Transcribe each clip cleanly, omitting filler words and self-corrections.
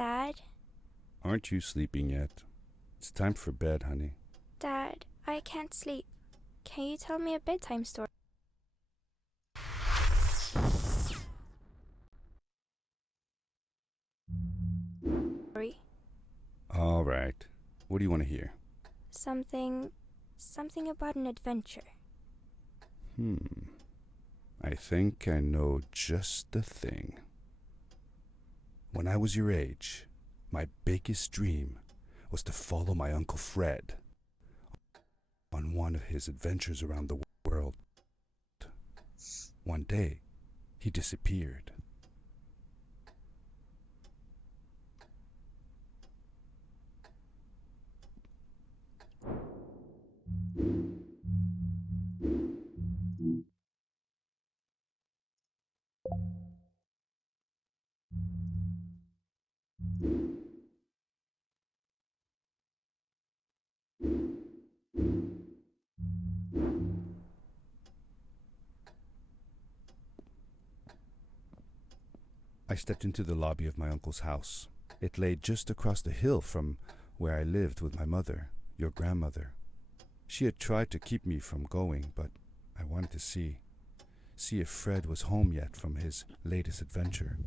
Dad? Aren't you sleeping yet? It's time for bed, honey. Dad, I can't sleep. Can you tell me a bedtime story? All right. What do you want to hear? Something about an adventure. I think I know just the thing. When I was your age, my biggest dream was to follow my Uncle Fred on one of his adventures around the world. One day, he disappeared. I stepped into the lobby of my uncle's house. It lay just across the hill from where I lived with my mother, your grandmother. She had tried to keep me from going, but I wanted to see if Fred was home yet from his latest adventure.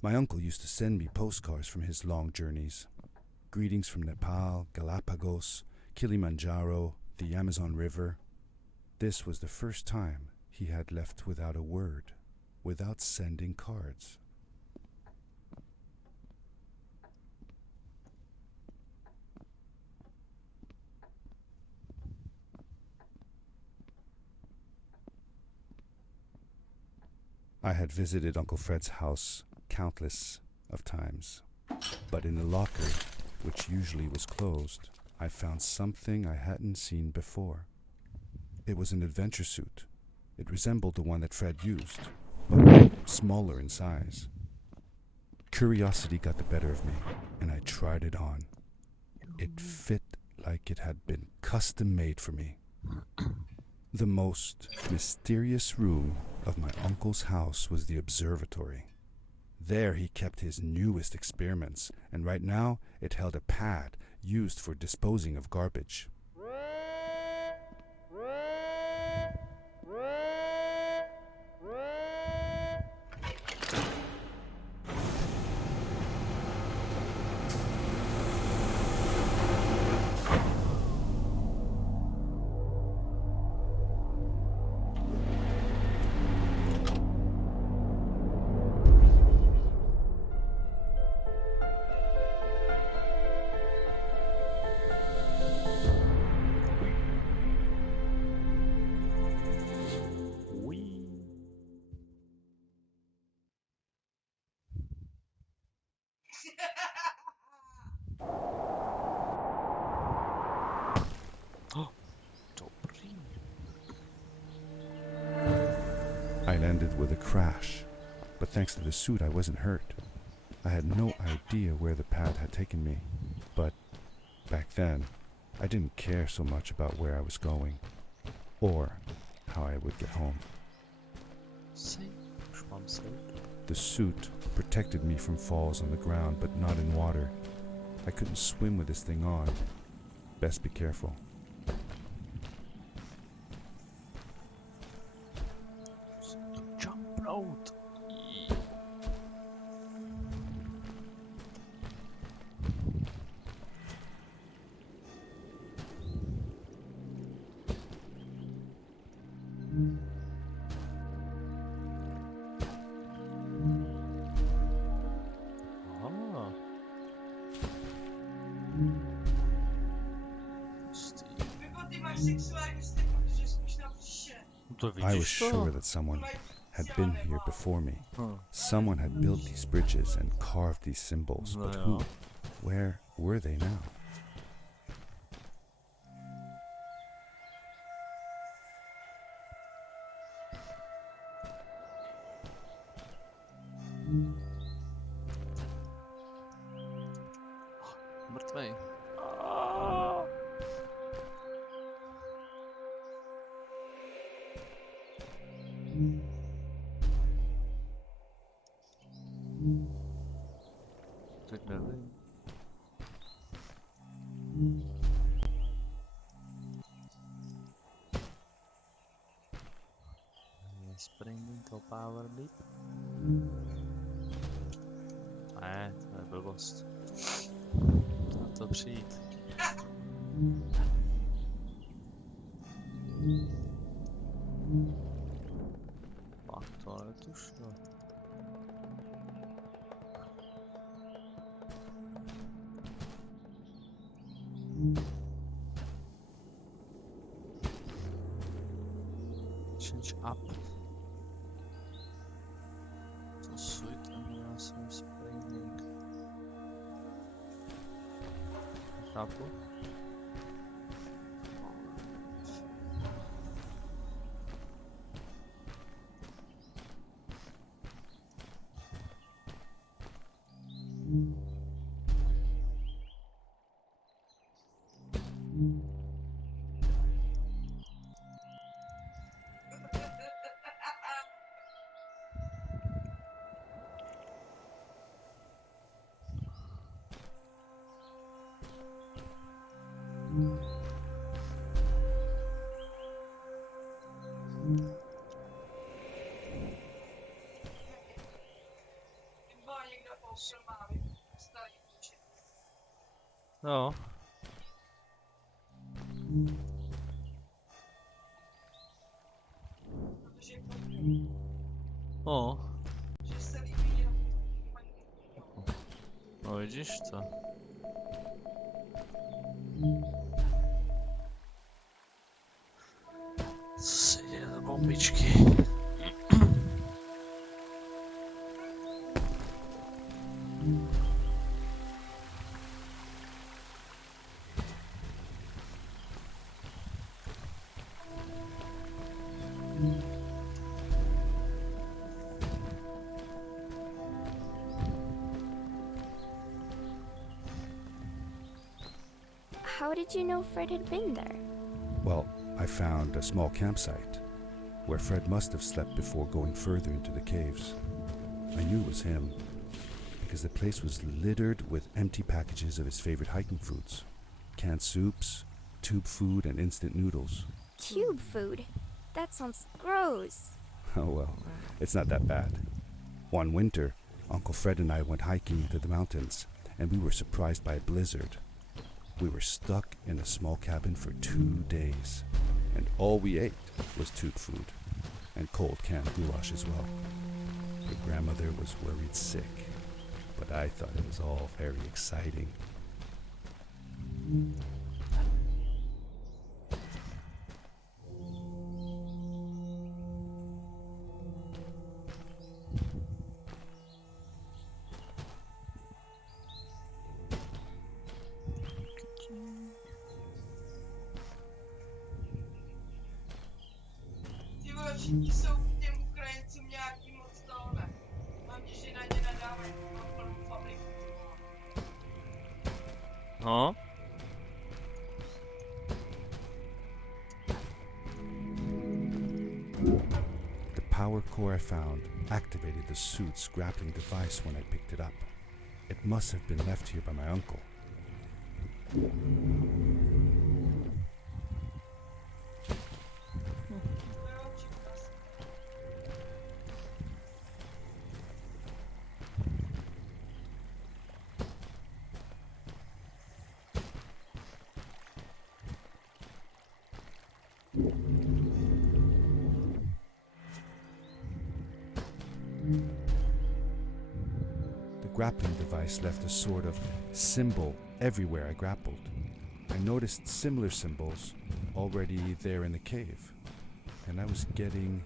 My uncle used to send me postcards from his long journeys. Greetings from Nepal, Galapagos, Kilimanjaro, the Amazon River. This was the first time he had left without a word, without sending cards. I had visited Uncle Fred's house countless of times, but in the locker, which usually was closed, I found something I hadn't seen before. It was an adventure suit. It resembled the one that Fred used, but smaller in size. Curiosity got the better of me, and I tried it on. It fit like it had been custom made for me. The most mysterious room of my uncle's house was the observatory. There he kept his newest experiments, and right now it held a pad used for disposing of garbage. I landed with a crash, but thanks to the suit I wasn't hurt. I had no idea where the pad had taken me, but back then I didn't care so much about where I was going, or how I would get home. The suit protected me from falls on the ground, but not in water. I couldn't swim with this thing on. Best be careful. Jump out! Ah. I was sure that someone had been here before me. Huh. Someone had built these bridges and carved these symbols, but Nou who? ja. Where were they now? Nummer 2. Ah. Druk naar links. Springend op power leap. Nee, bewust. Dat op ziet. Wacht wel, toestel. Change up. Zo zoet en dan zo springing. Grappig. No. O. No widzisz co? Synie do bombiczki. How did you know Fred had been there? Well, I found a small campsite where Fred must have slept before going further into the caves. I knew it was him because the place was littered with empty packages of his favorite hiking foods. Canned soups, tube food, and instant noodles. Tube food? That sounds gross. Oh well, it's not that bad. One winter, Uncle Fred and I went hiking into the mountains, and we were surprised by a blizzard. We were stuck in a small cabin for 2 days, and all we ate was tube food, and cold canned goulash as well. Your grandmother was worried sick, but I thought it was all very exciting. Všichni jsou k těm Ukrajincům nějaký moc tohle. Mám ti, že na ně nadávají, mám plnou fabriku. No. The power core I found activated the suit's grappling device when I picked it up. It must have been left here by my uncle. The grappling device left a sort of symbol everywhere I grappled. I noticed similar symbols already there in the cave, and I was getting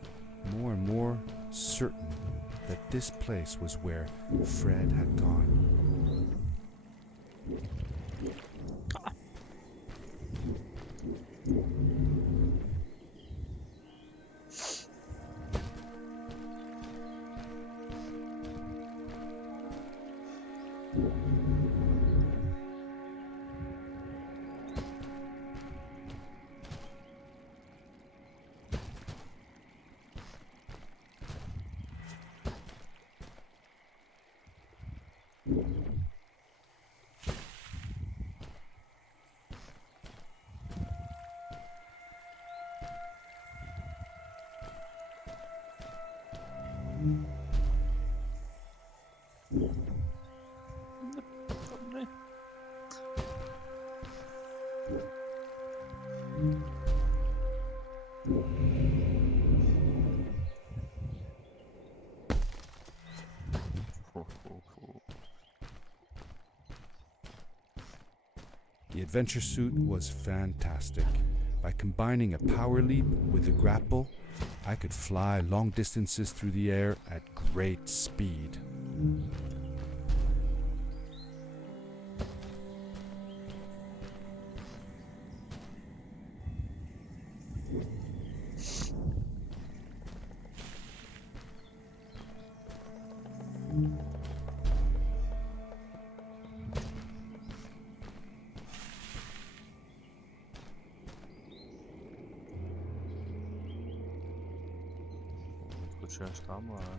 more and more certain that this place was where Fred had gone. Dobry. The adventure suit was fantastic. By combining a power leap with a grapple, I could fly long distances through the air at great speed. Skoczyłeś tam, ale...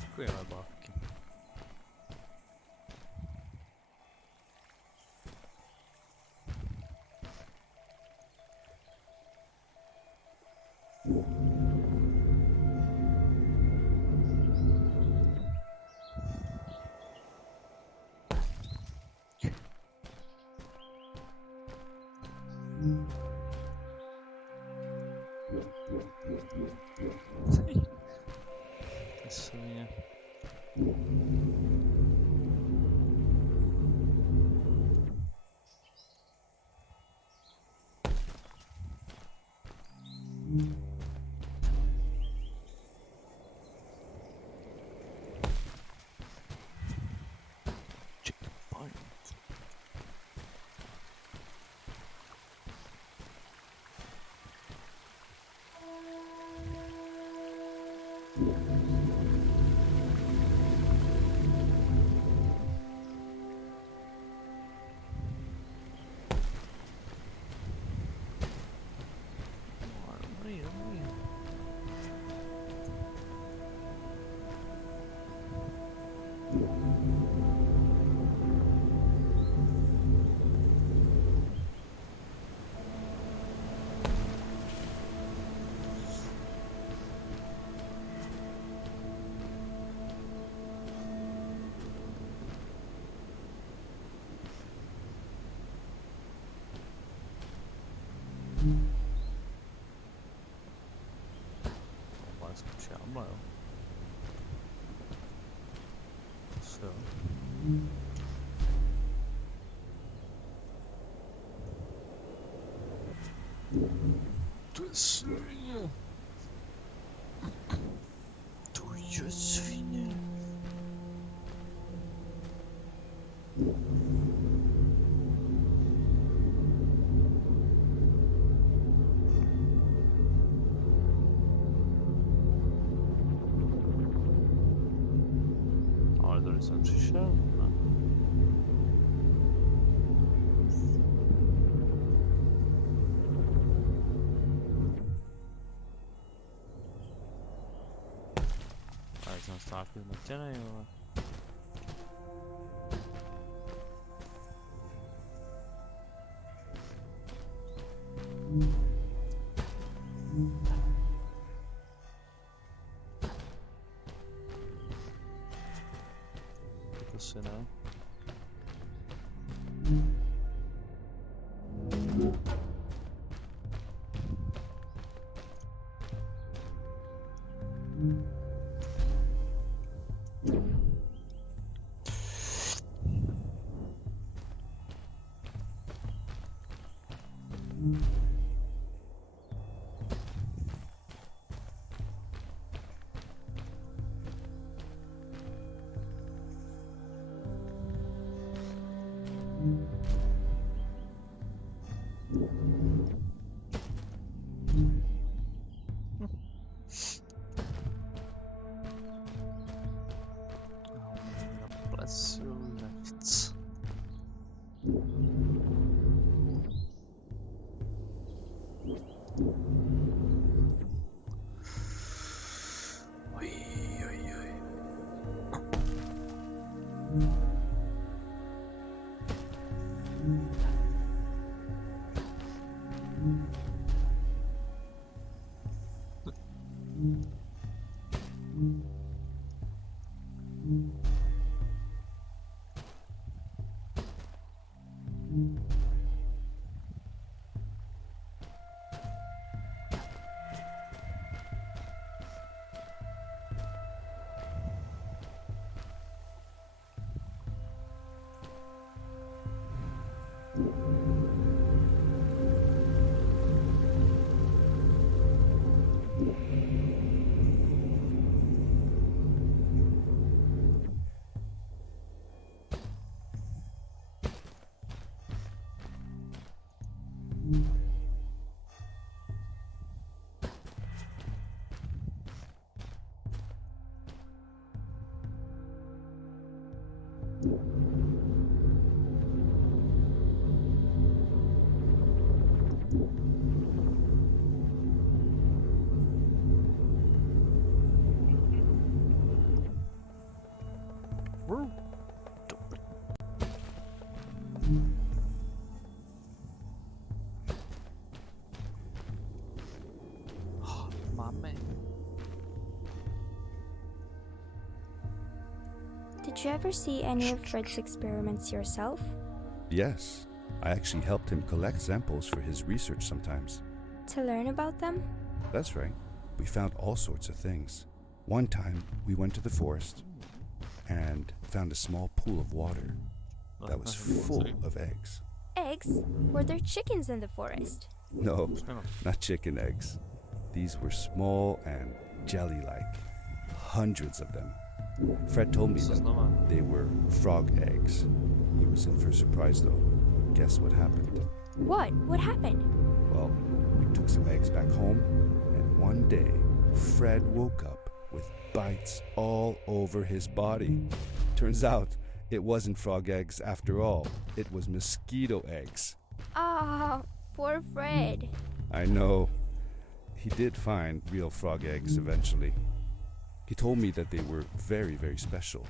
Dziękujemy babki. Te swinie. Checkpoint. Mas que te ama. So. Tu jest świnie. Tu jest świnie. Ale to jest przysiadna. Ale są stawki na tyle, ale... Tylko syna. Oj, oj, oj. Mamy. Did you ever see any of Fred's experiments yourself? Yes, I actually helped him collect samples for his research sometimes. To learn about them? That's right. We found all sorts of things. One time, we went to the forest and found a small pool of water that was full of eggs. Eggs? Were there chickens in the forest? No, not chicken eggs. These were small and jelly-like. Hundreds of them. Fred told me that they were frog eggs. He was in for a surprise though. Guess what happened? What? What happened? Well, we took some eggs back home, and one day, Fred woke up with bites all over his body. Turns out, it wasn't frog eggs after all. It was mosquito eggs. Ah, poor Fred. I know. He did find real frog eggs eventually. He told me that they were very, very special,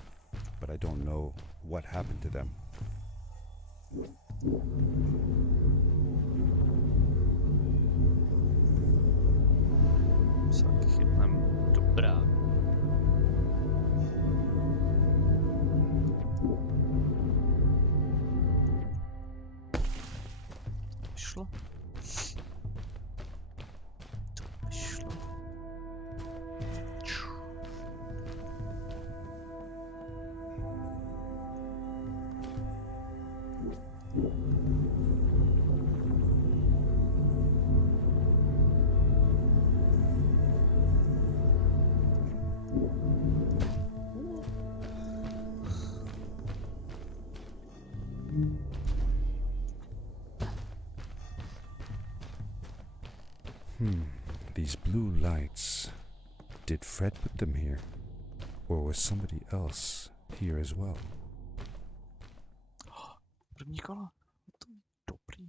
but I don't know what happened to them. Tak chytnem dobrá. Šlo? To šlo. These blue lights. Did Fred put them here? Or was somebody else here as well? První kolo. To je dobrý.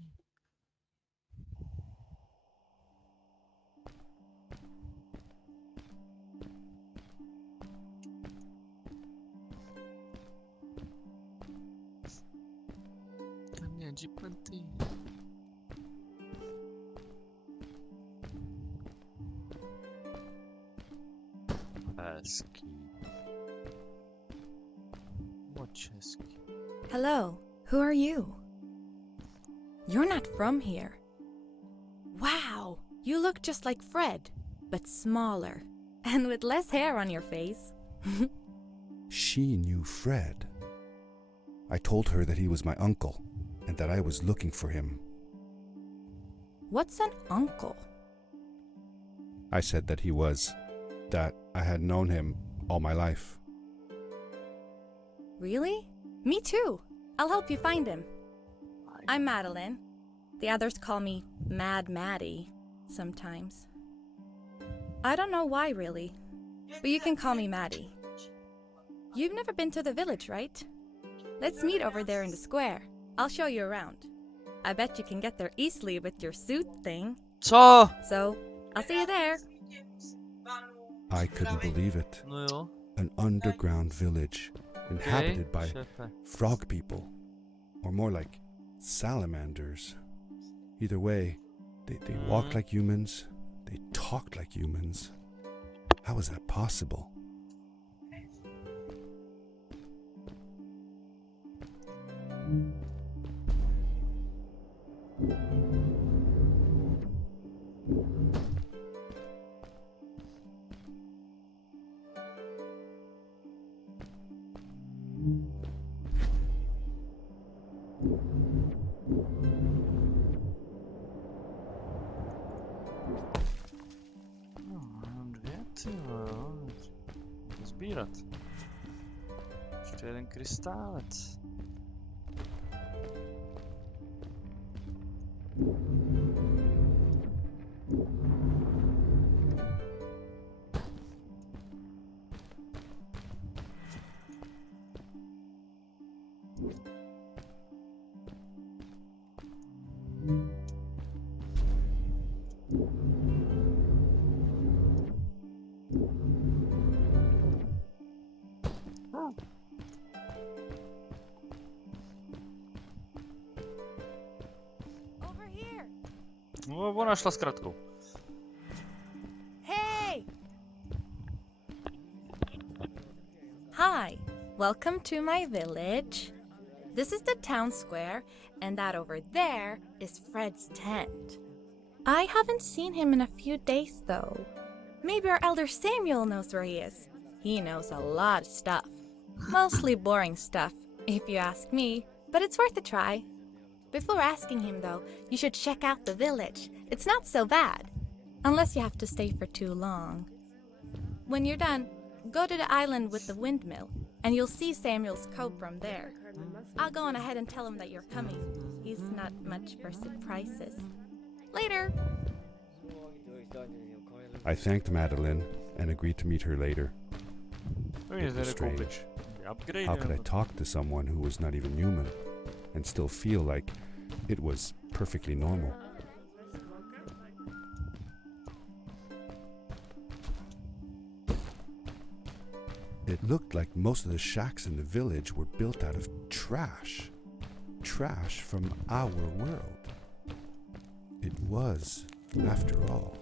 Tam je G20. Hezký. Moc hezký. Hello, who are you? You're not from here. Wow, you look just like Fred, but smaller, and with less hair on your face. She knew Fred. I told her that he was my uncle and that I was looking for him. What's an uncle? I said that he was, that I had known him all my life. Really? Me too. I'll help you find him. I'm Madeline. The others call me Mad Maddie sometimes. I don't know why, really, but you can call me Maddie. You've never been to the village, right? Let's meet over there in the square. I'll show you around. I bet you can get there easily with your suit thing. Co? So, I'll see you there. I couldn't believe it. No jo. An underground village inhabited by Šéfe. frog people, or more like salamanders. Either way, they walked like humans, they talked like humans. How is that possible? No, mám 2, ty jo. Můžu sbírat. Ještě jeden krystálec. Over here. No, ona šla s kratkou. Hey! Hi, welcome to my village. This is the town square, and that over there is Fred's tent. I haven't seen him in a few days, though. Maybe our elder Samuel knows where he is. He knows a lot of stuff. Mostly boring stuff, if you ask me, but it's worth a try. Before asking him, though, you should check out the village. It's not so bad. Unless you have to stay for too long. When you're done, go to the island with the windmill, and you'll see Samuel's cove from there. I'll go on ahead and tell him that you're coming. He's not much for surprises. Later! I thanked Madeline and agreed to meet her later. It was strange. How could I talk to someone who was not even human and still feel like it was perfectly normal? It looked like most of the shacks in the village were built out of trash. Trash from our world. It was, after all,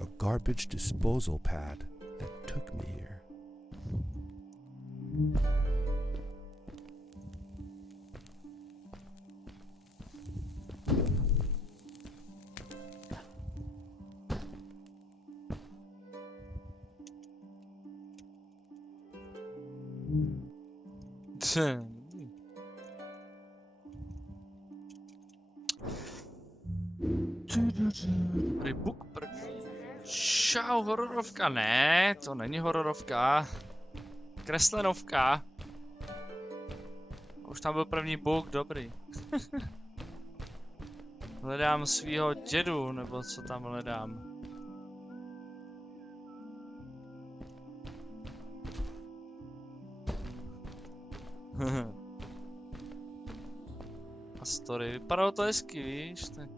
a garbage disposal pad that took me here. Tady book Šau, hororovka, ne, to není hororovka. Kreslenovka. Už tam byl první book, dobrý. Hledám svýho dědu, nebo co tam hledám. A story, vypadalo to hezky, víš, tak.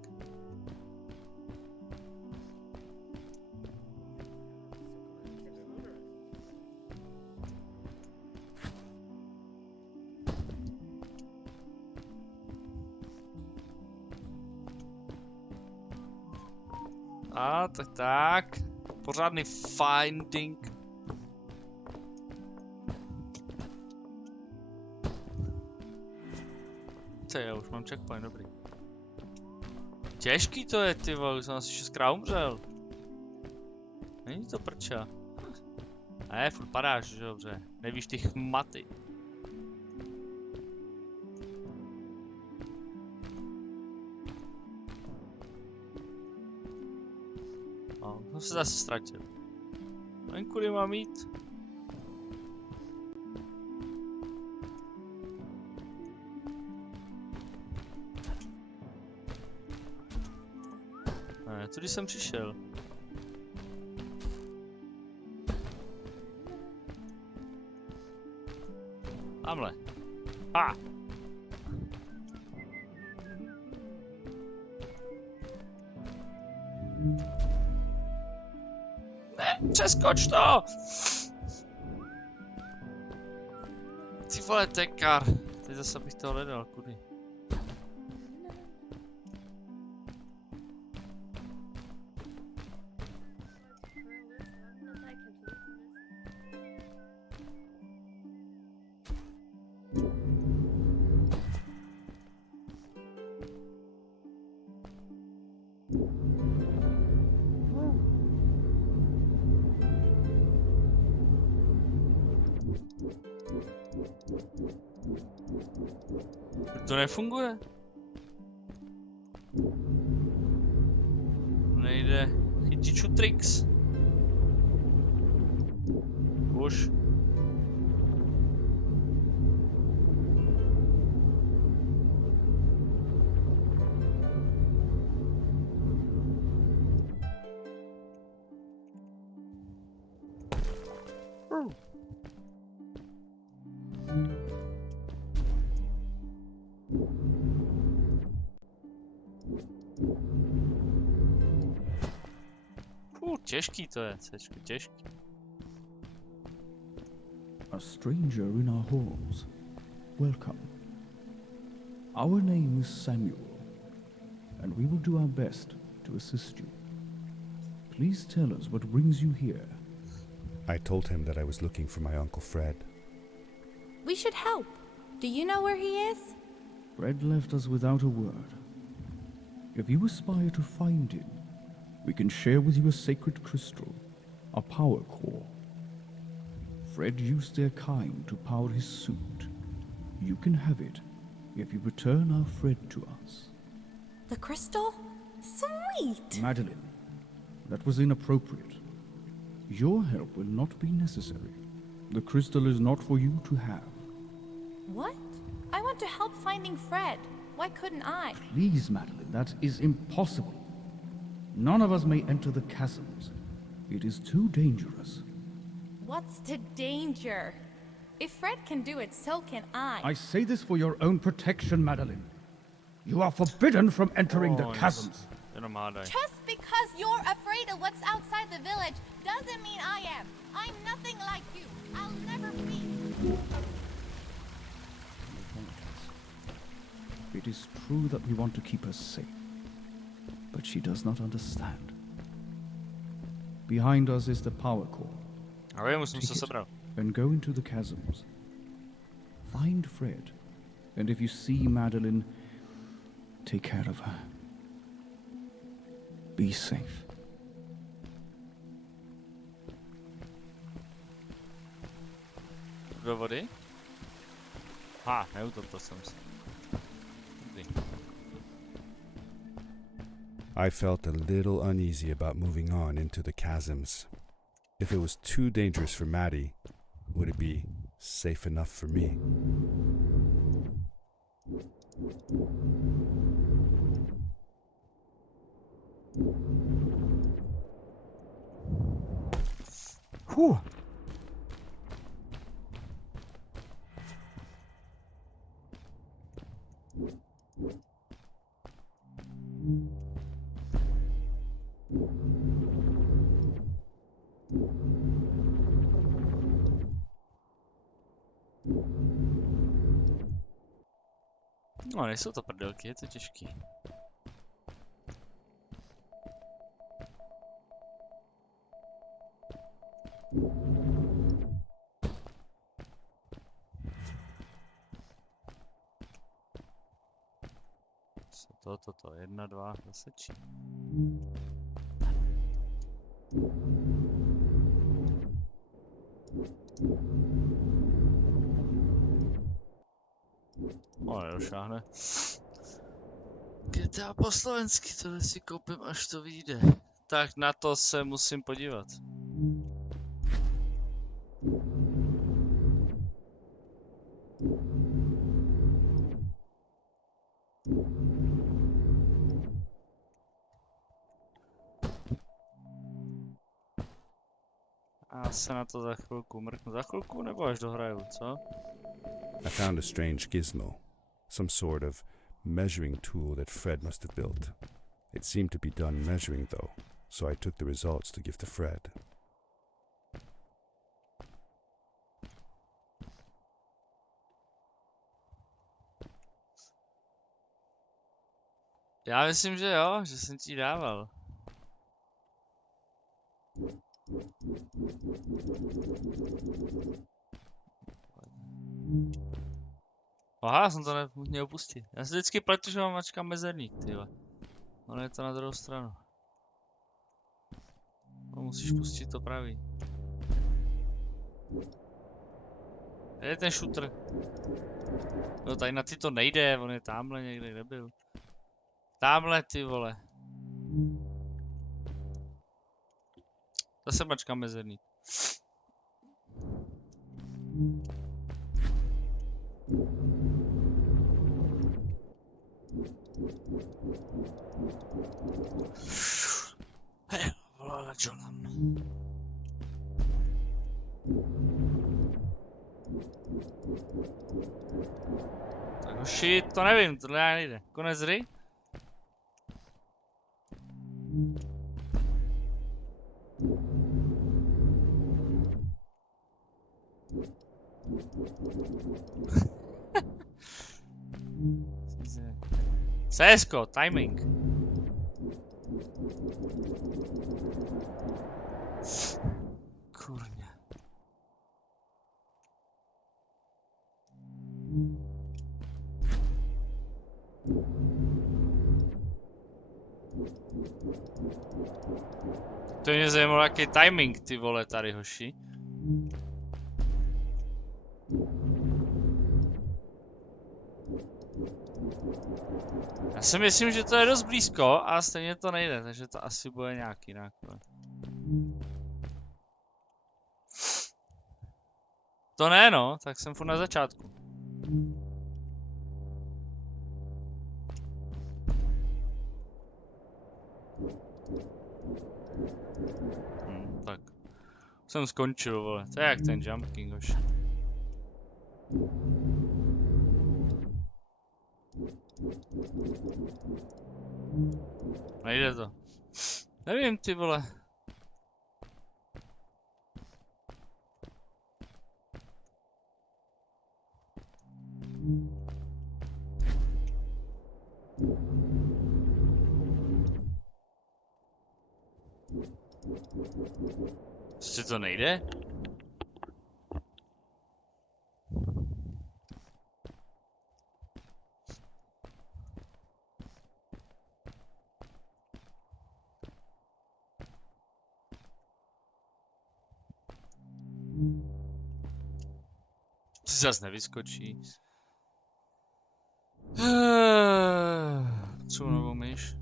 A tak. Pořádný finding. Co je, už mám checkpoint, dobrý. Těžký to je, ty vole, už jsem asi 6krát umřel. Není to prča. Ne, furt padáš, že dobře. Nevíš ty chmaty. Jsem se zase ztratil. Jen kudy mám jít? Ne, tudy jsem přišel. Tamhle. Ha! Přeskoč to! Ty vole, tekar. Teď zase bych to hledal, kudy. To nefunguje. Nejde chytiču tricks. Už. Těžký to je, Cčko, těžký. A stranger in our halls. Welcome. Our name is Samuel, and we will do our best to assist you. Please tell us what brings you here. I told him that I was looking for my Uncle Fred. We should help. Do you know where he is? Fred left us without a word. If you aspire to find him, we can share with you a sacred crystal, a power core. Fred used their kind to power his suit. You can have it if you return our Fred to us. The crystal? Sweet! Madeline, that was inappropriate. Your help will not be necessary. The crystal is not for you to have. What? I want to help finding Fred. Why couldn't I? Please, Madeline, that is impossible. None of us may enter the chasms. It is too dangerous. What's the danger? If Fred can do it, so can I. I say this for your own protection, Madeline. You are forbidden from entering the chasms. Jenom hádaj. Just because you're afraid of what's outside the village doesn't mean I am. I'm nothing like you. I'll never be. It is true that we want to keep her safe, but she does not understand. Behind us is the power core. A já musím se Take it sebrat. and go into the chasms. Find Fred, and if you see Madeline, take care of her. Be safe. Do vody? Ha, neutopil jsem se. Dobrý. I felt a little uneasy about moving on into the chasms. If it was too dangerous for Maddie, would it be safe enough for me? Whew. No, nejsou to prdelky, je to těžký. Co toto, 1, 2, zase čí. No, nedošáhne. GTA po slovensky, tohle si koupím, až to vyjde. Tak na to se musím podívat. A se na to za chvilku mrknu. Za chvilku nebo až dohraju, co? I found a strange gizmo, some sort of measuring tool that Fred must have built. It seemed to be done measuring though, so I took the results to give to Fred. Já myslím, že jo, že jsem ti dával. Aha, jsem to neměl pustit. Já si vždycky pletu, že mám mačka mezerník, tyhle. Ono je to na druhou stranu. No, musíš pustit to pravý. Je ten shooter. No tady na ty to nejde, on je tamhle někde, kde byl. Tamhle ty vole. Zase mačka mezerník. Hej, vole, čolám. Tak hoši, to nevím, tohle já nejde. Konec hry? CSko, timing. Kurňa. To mě zajímalo, jaký timing, ty vole, tady hoši. Já si myslím, že to je dost blízko a stejně to nejde, takže to asi bude nějak jinak. To ne no, tak jsem furt na začátku. Tak. Jsem skončil, vole. To je jak ten Jump King, hoši. Nejde to. Nevím, ty vole. Prostě to nejde? To zase nevyskočí. Co novou myš?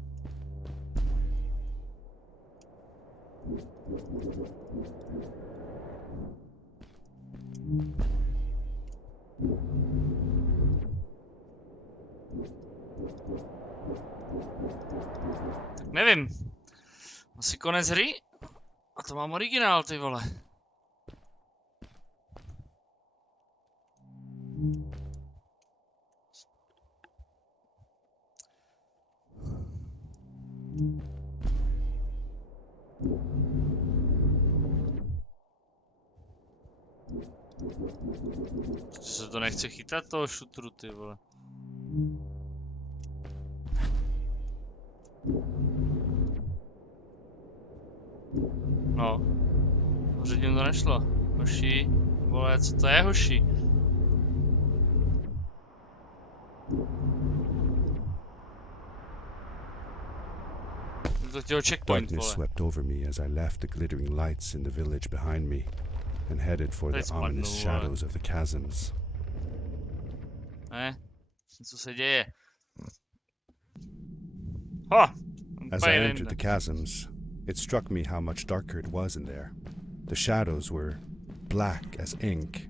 Tak nevím. Asi konec hry? A to mám originál, ty vole. Se to nechce chytat toho šutru, ty vole. No. Předtím to nešlo. Hoši, vole, co to je, hoši? To chtěl checkpoint, Darkness vole. swept over me as I left the glittering lights in the village behind me and headed for Teď the ominous spadnu, vole. shadows of the chasms. Ne? Co se děje? Ha! As I entered the chasms, it struck me how much darker it was in there. The shadows were black as ink,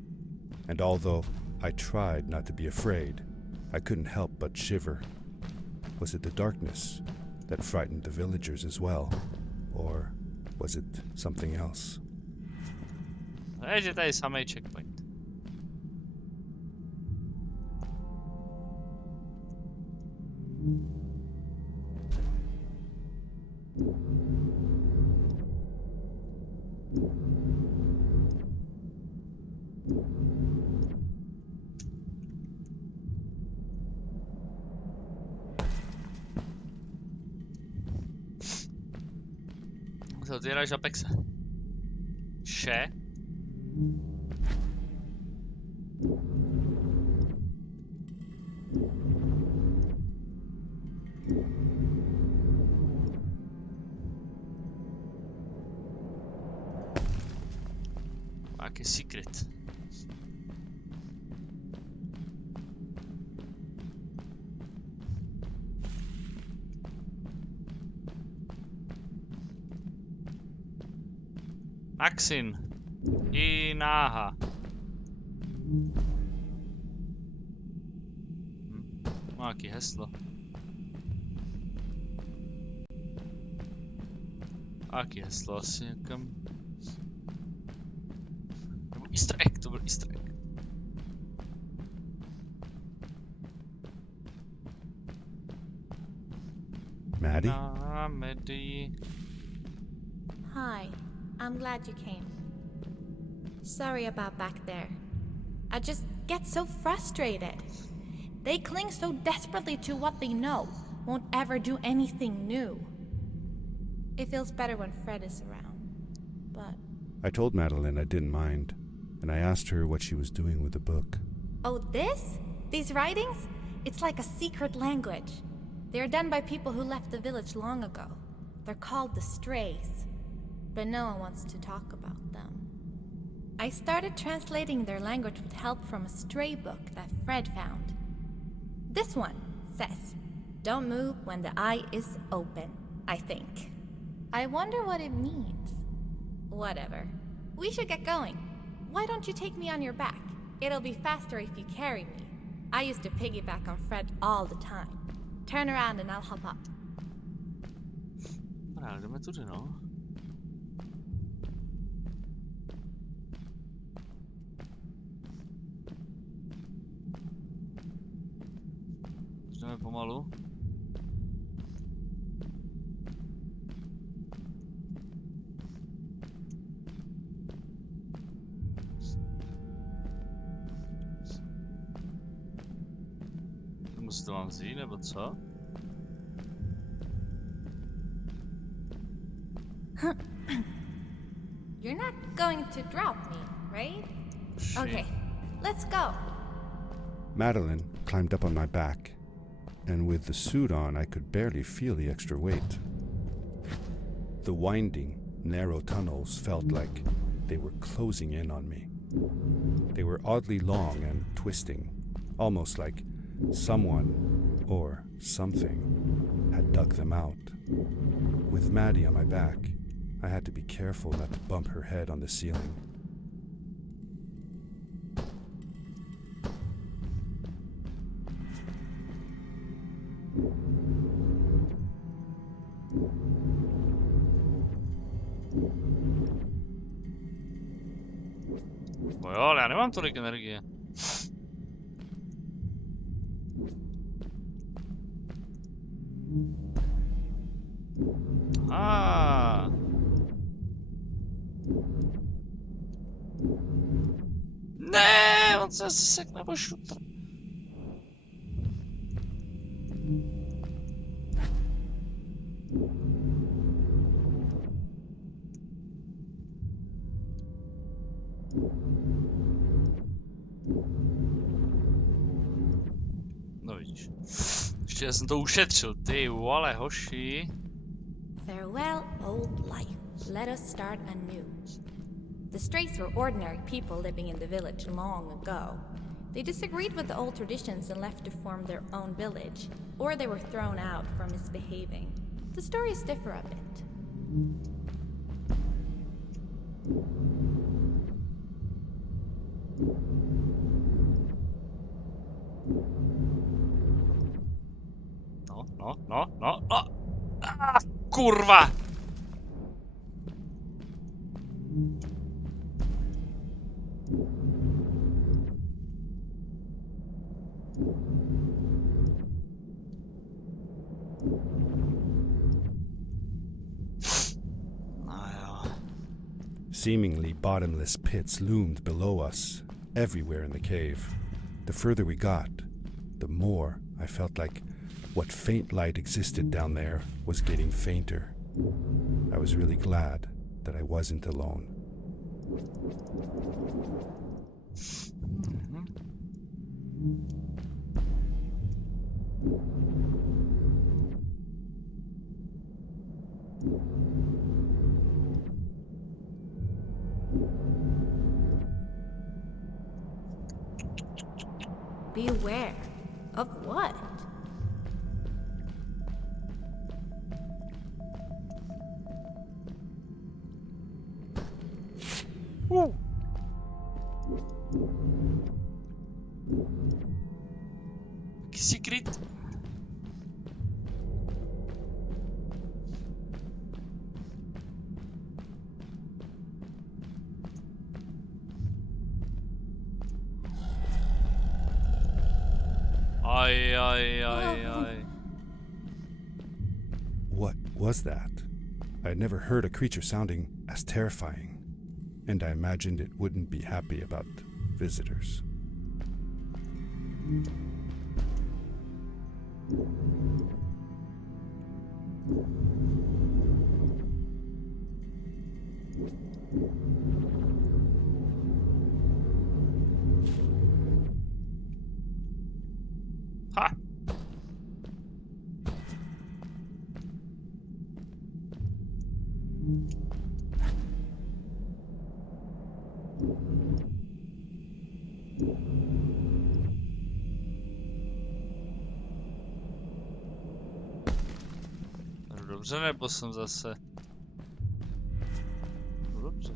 and although I tried not to be afraid, I couldn't help but shiver. Was it the darkness that frightened the villagers as well, or was it something else? Je, že tady samej checkpoint. otwierasz Apexa. Się. Jakie secret. Maxin i Naha. Jakie heslo. Jakie heslo asi někam. Easter egg, to byl easter egg. Maddie? Maddie. Hi, I'm glad you came. Sorry about back there. I just get so frustrated. They cling so desperately to what they know, won't ever do anything new. It feels better when Fred is around, but... I told Madeline I didn't mind, and I asked her what she was doing with the book. Oh, this? These writings? It's like a secret language. They are done by people who left the village long ago. They're called the Strays, but no one wants to talk about them. I started translating their language with help from a stray book that Fred found. This one says, "Don't move when the eye is open," I think. I wonder what it means. Whatever. We should get going. Why don't you take me on your back? It'll be faster if you carry me. I used to piggyback on Fred all the time. Turn around and I'll hop up. Právě jdeme tudy, no. Jdeme pomalu. Musí to mám vzít, nebo co? You're not going to drop me, right? Shit. Okay, let's go. Madeline climbed up on my back, and with the suit on, I could barely feel the extra weight. The winding, narrow tunnels felt like they were closing in on me. They were oddly long and twisting, almost like someone or something had dug them out. With Maddie on my back, I had to be careful not to bump her head on the ceiling. No jo, ale já nemám tolik energie. Ah. Ne, on se sekne po šutr. No vidíš. Ještě já jsem to ušetřil, ty vole hoši. Farewell, old life. Let us start anew. The Strays were ordinary people living in the village long ago. They disagreed with the old traditions and left to form their own village, or they were thrown out for misbehaving. The stories differ a bit. No. Ah, kurwa! Seemingly bottomless pits loomed below us, everywhere in the cave. The further we got, the more I felt like what faint light existed down there was getting fainter. I was really glad that I wasn't alone. Beware. Of what? Que secret. Aj, aj, aj, aj. What was that? I had never heard a creature sounding as terrifying, and I imagined it wouldn't be happy about visitors. Ha! Dobře, nebo jsem zase... No dobře.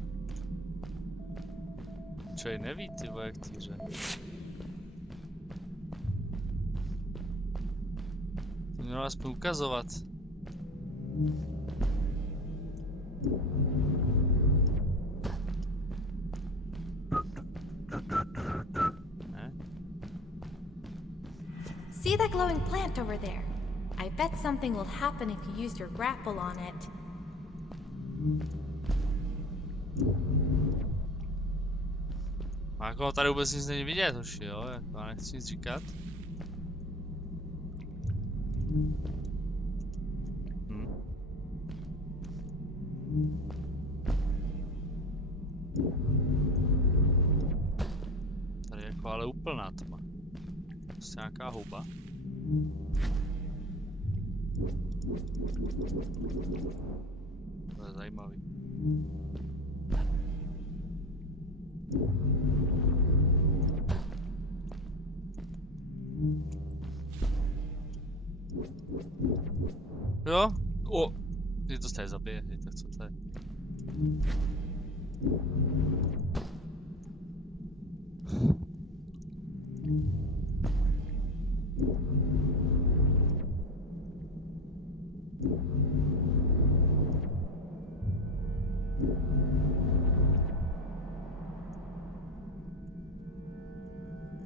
Člověk neví, ty vole, jak ty hře. To mělo aspoň ukazovat. Ne? See that glowing plant over there? I bet something will happen if you use your grapple on it. A jako tady vůbec nic není vidět už, jo? Jako já nechci nic říkat. Tady je jako ale úplná tma. Prostě nějaká houba. To je zajímavý. Jo? O! Ty to tady zabije, tak co to je?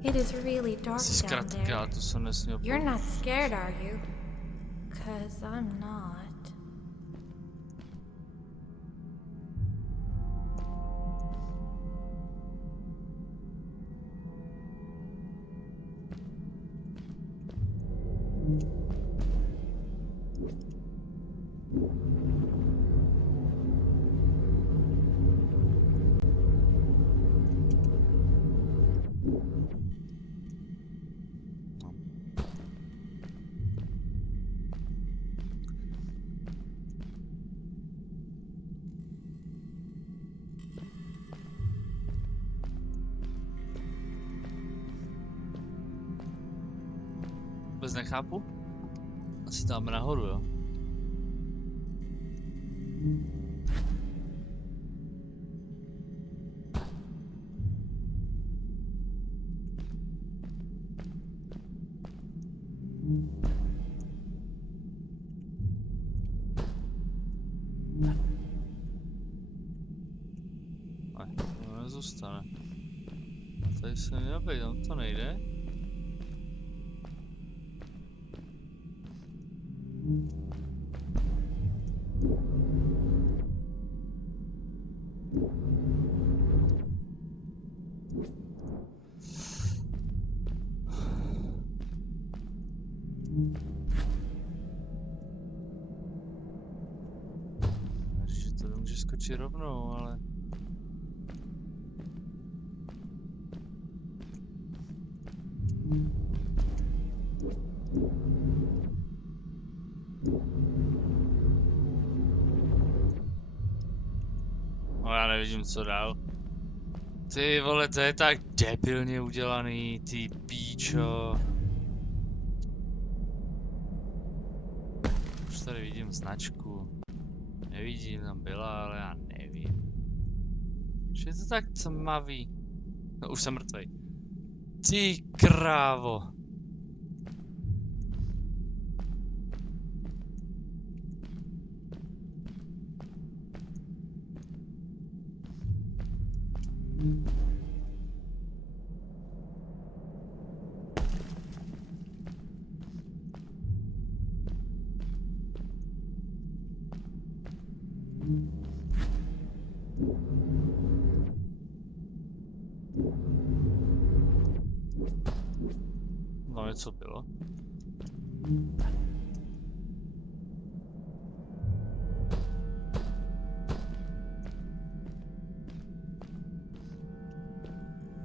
It is really dark Jsi down there. zkrátka, to jsem nesměl You're not scared, are you? 'Cause I'm not. Vůbec nechápu. Asi tam nahoru, jo? Aj, to nezůstane. A tady se měl být, tam to nejde. skočit rovnou, ale... No já nevidím co dál. Ty vole, to je tak debilně udělaný, ty píčo. Už tady vidím značku. Nevidím, tam byla, ale já nevím. Že je to tak tmavý. No už jsem mrtvej. Ty krávo. No něco bylo.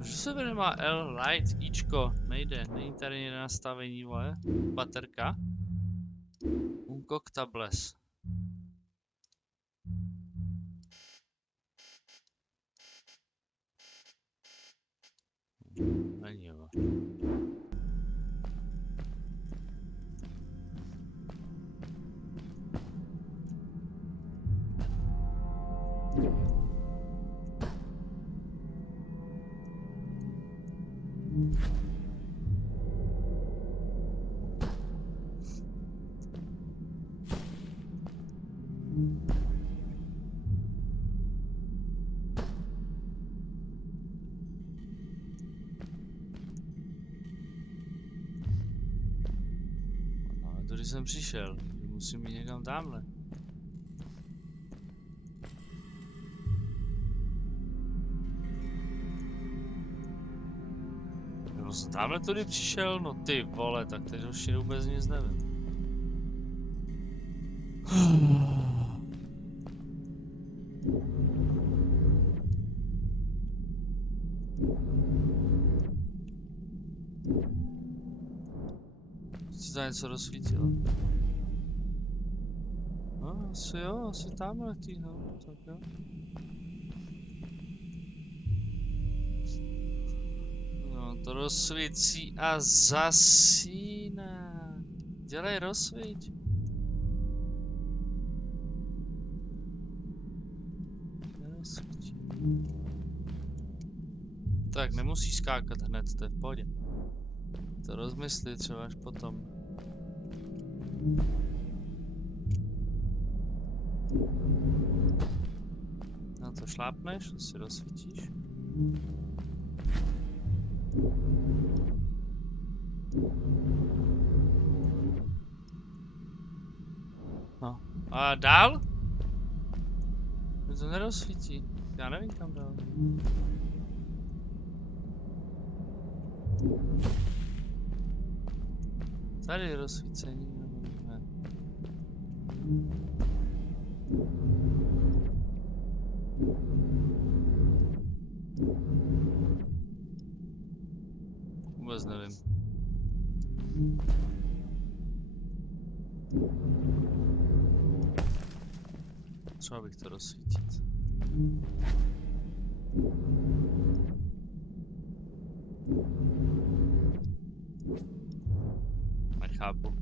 Že se nemá L, light, Ičko, nejde, není tady někde nastavení, vole, baterka. Uncoctables. Není jo. Ale tudy jsem přišel, musím jít někam tamhle. Nebo jsem tamhle tudy přišel? No ty vole, tak teď už vůbec nic nevím. Se tady něco rozsvítilo. No, asi jo, asi tamhle ty, no, tak jo. No, to rozsvící a zasíná. Dělej rozsvíť. Nerozsvítí. Tak, nemusíš skákat hned, to je v pohodě. To rozmysli třeba až potom. Na to šlápneš, to si rozsvítíš. No, a dál? Mě to nerozsvítí, já nevím kam dál. Tady je rozsvícení, nebo ne? Vůbec nevím. Třeba bych to rozsvítit. Nechápu.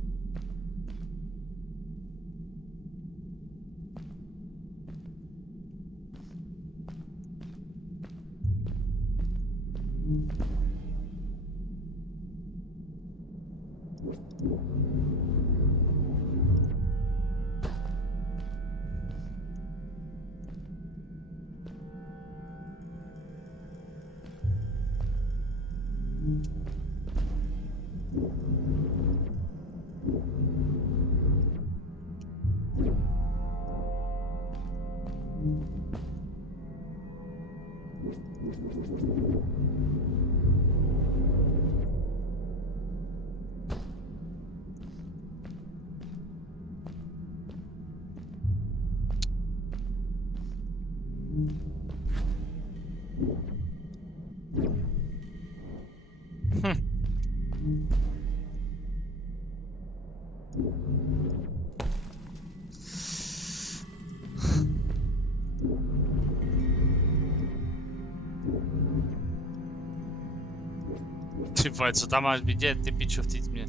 Ty vole, co tam máš vidět, ty pičo v té tmě?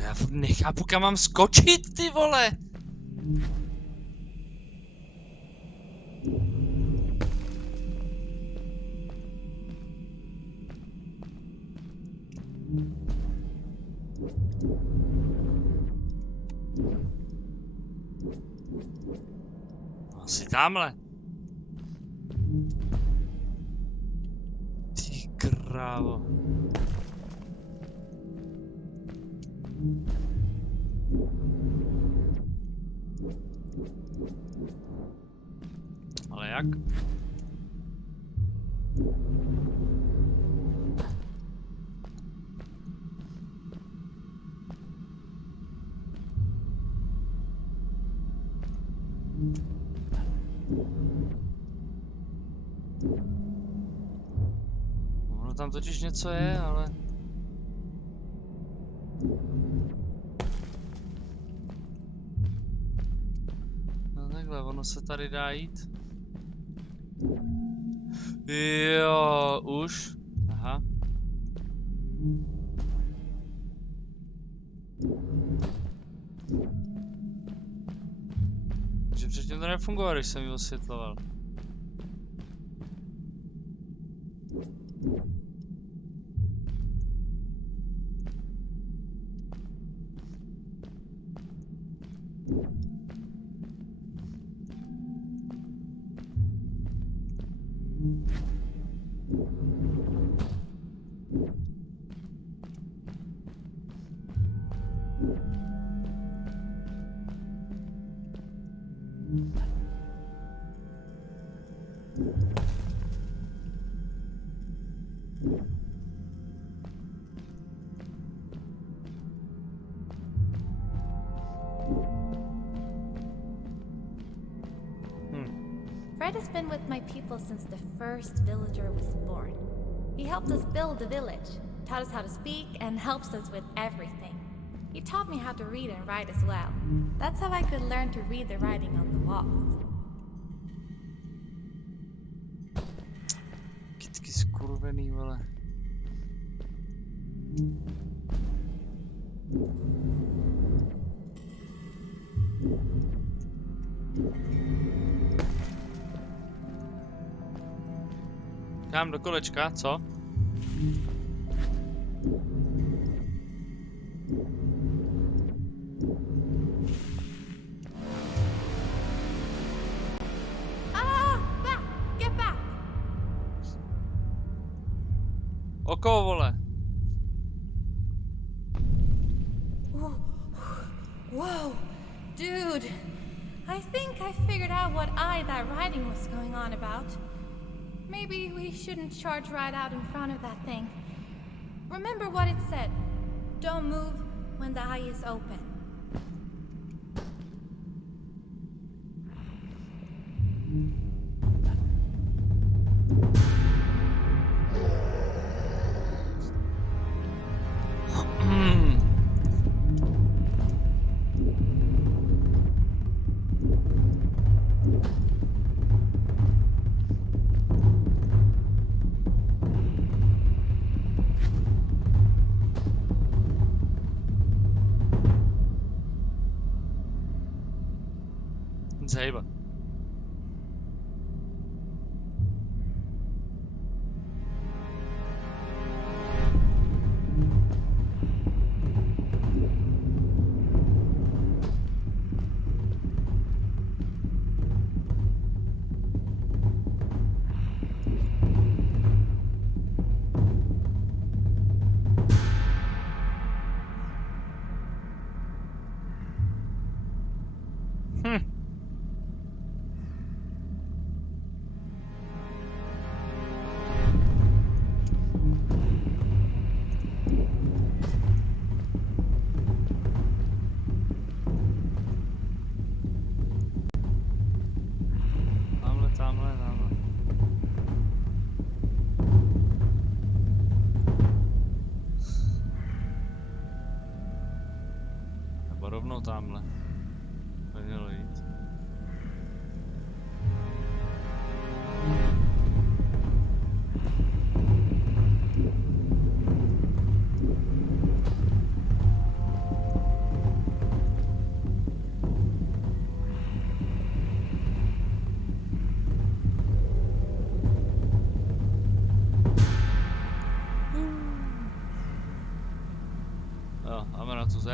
Já furt nechápu, kam mám skočit, ty vole! Asi tamhle. Ty krávo. Ale jak? Ono tam totiž něco je, ale... No takhle, ono se tady dá jít. Jo, už. Aha. Že předtím to nefungovalo, když jsem ji osvětloval. Fred has been with my people since the first villager was born. He helped us build the village, taught us how to speak, and helps us with everything. He taught me how to read and write as well. That's how I could learn to read the writing on the walls. Kytky skurvený, vole. Kam do kolečka, co? Back! Get back! Oko, vole. Whoa! Dude! I think I figured out what that writing was going on about. Maybe we shouldn't charge right out in front of that thing. Remember what it said. Don't move when the eye is open. Zajeba.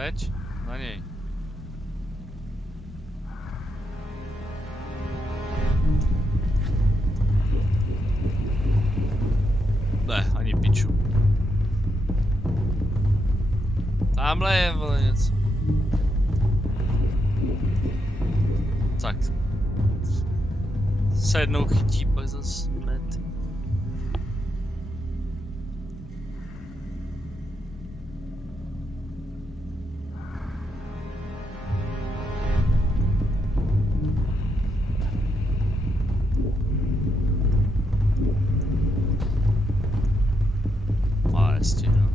Zeď? Na něj. Ne, ani piču. Tamhle je, vole, něco. Tak. Se jednou chytí, pak zase met. A jasně, no.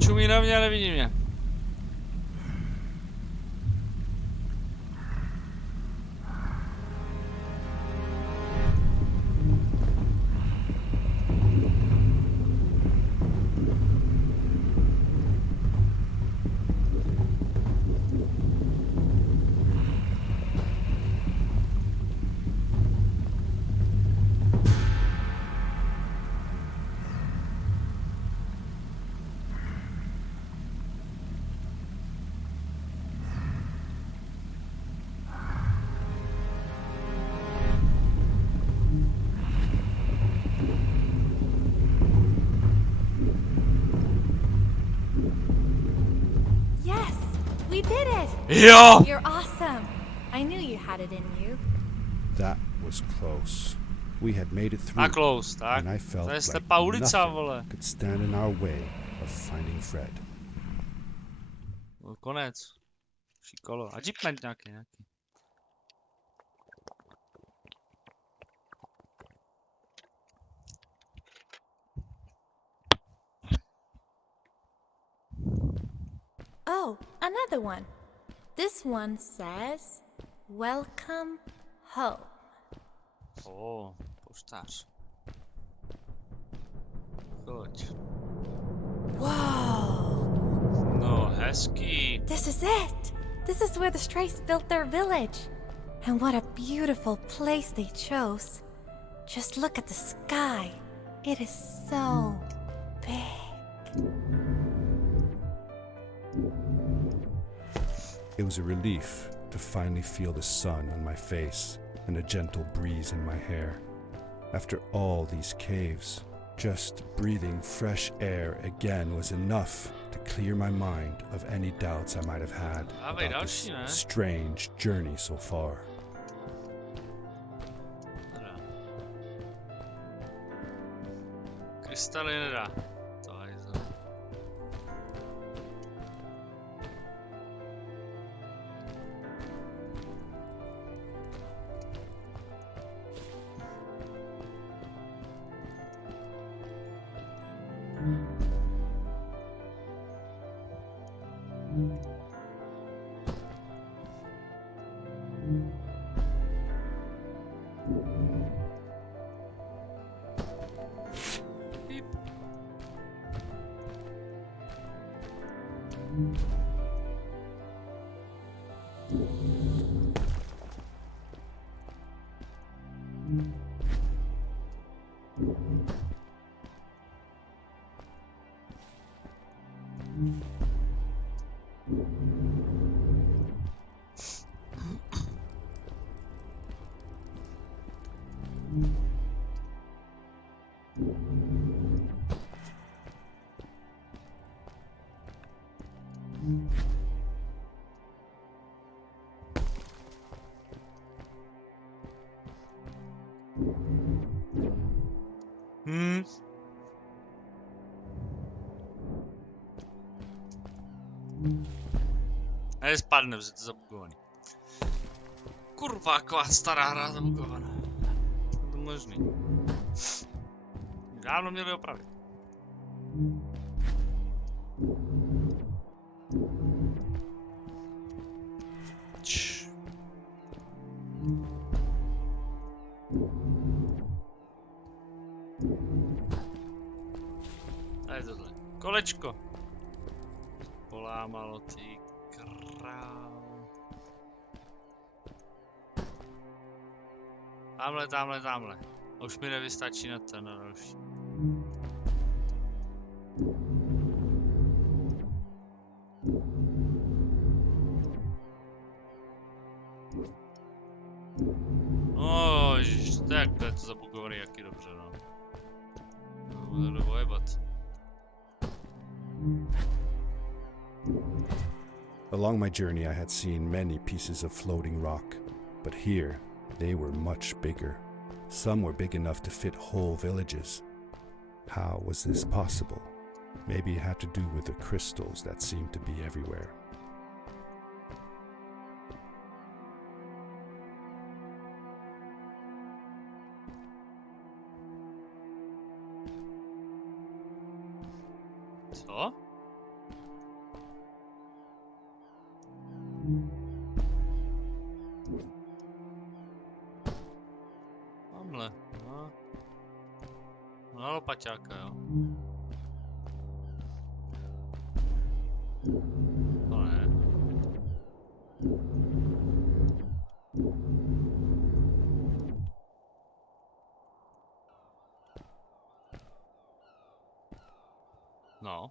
Čumí na mě a nevidí mě. Yes, we did it! Jo! You're awesome. I knew you had it in you. That was close. We had made it through, Tak close, tak. and I felt To je like slepá ulica, nothing vole. could stand in our way of finding Fred. No, konec. Šikolo. Achievement nějaký. Oh, another one. This one says, "Welcome home." Poštář. Pojď. Whoa! No, hezký. This is it! This is where the Strays built their village. And what a beautiful place they chose. Just look at the sky. It is so big. It was a relief to finally feel the sun on my face and a gentle breeze in my hair. After all these caves, just breathing fresh air again was enough to clear my mind of any doubts I might have had about this strange journey so far. Krystaly nedá. To je za... Píp. Nespadne, protože to je zabugovaný. Kurva, jaká stará hra zabugovaná. Je to možný. Dávno měli opravit. A je tohle. Kolečko. Polámalo, ty král. Tamhle. Už mi nevystačí na ten další. No, ježiš, tak to je to zabugovaný, jaký dobře, no. Budu bojebat. Along my journey, I had seen many pieces of floating rock, but here they were much bigger. Some were big enough to fit whole villages. How was this possible? Maybe it had to do with the crystals that seemed to be everywhere. Co? Tamhle, no. No, lopaťáka, jo. To ne. No.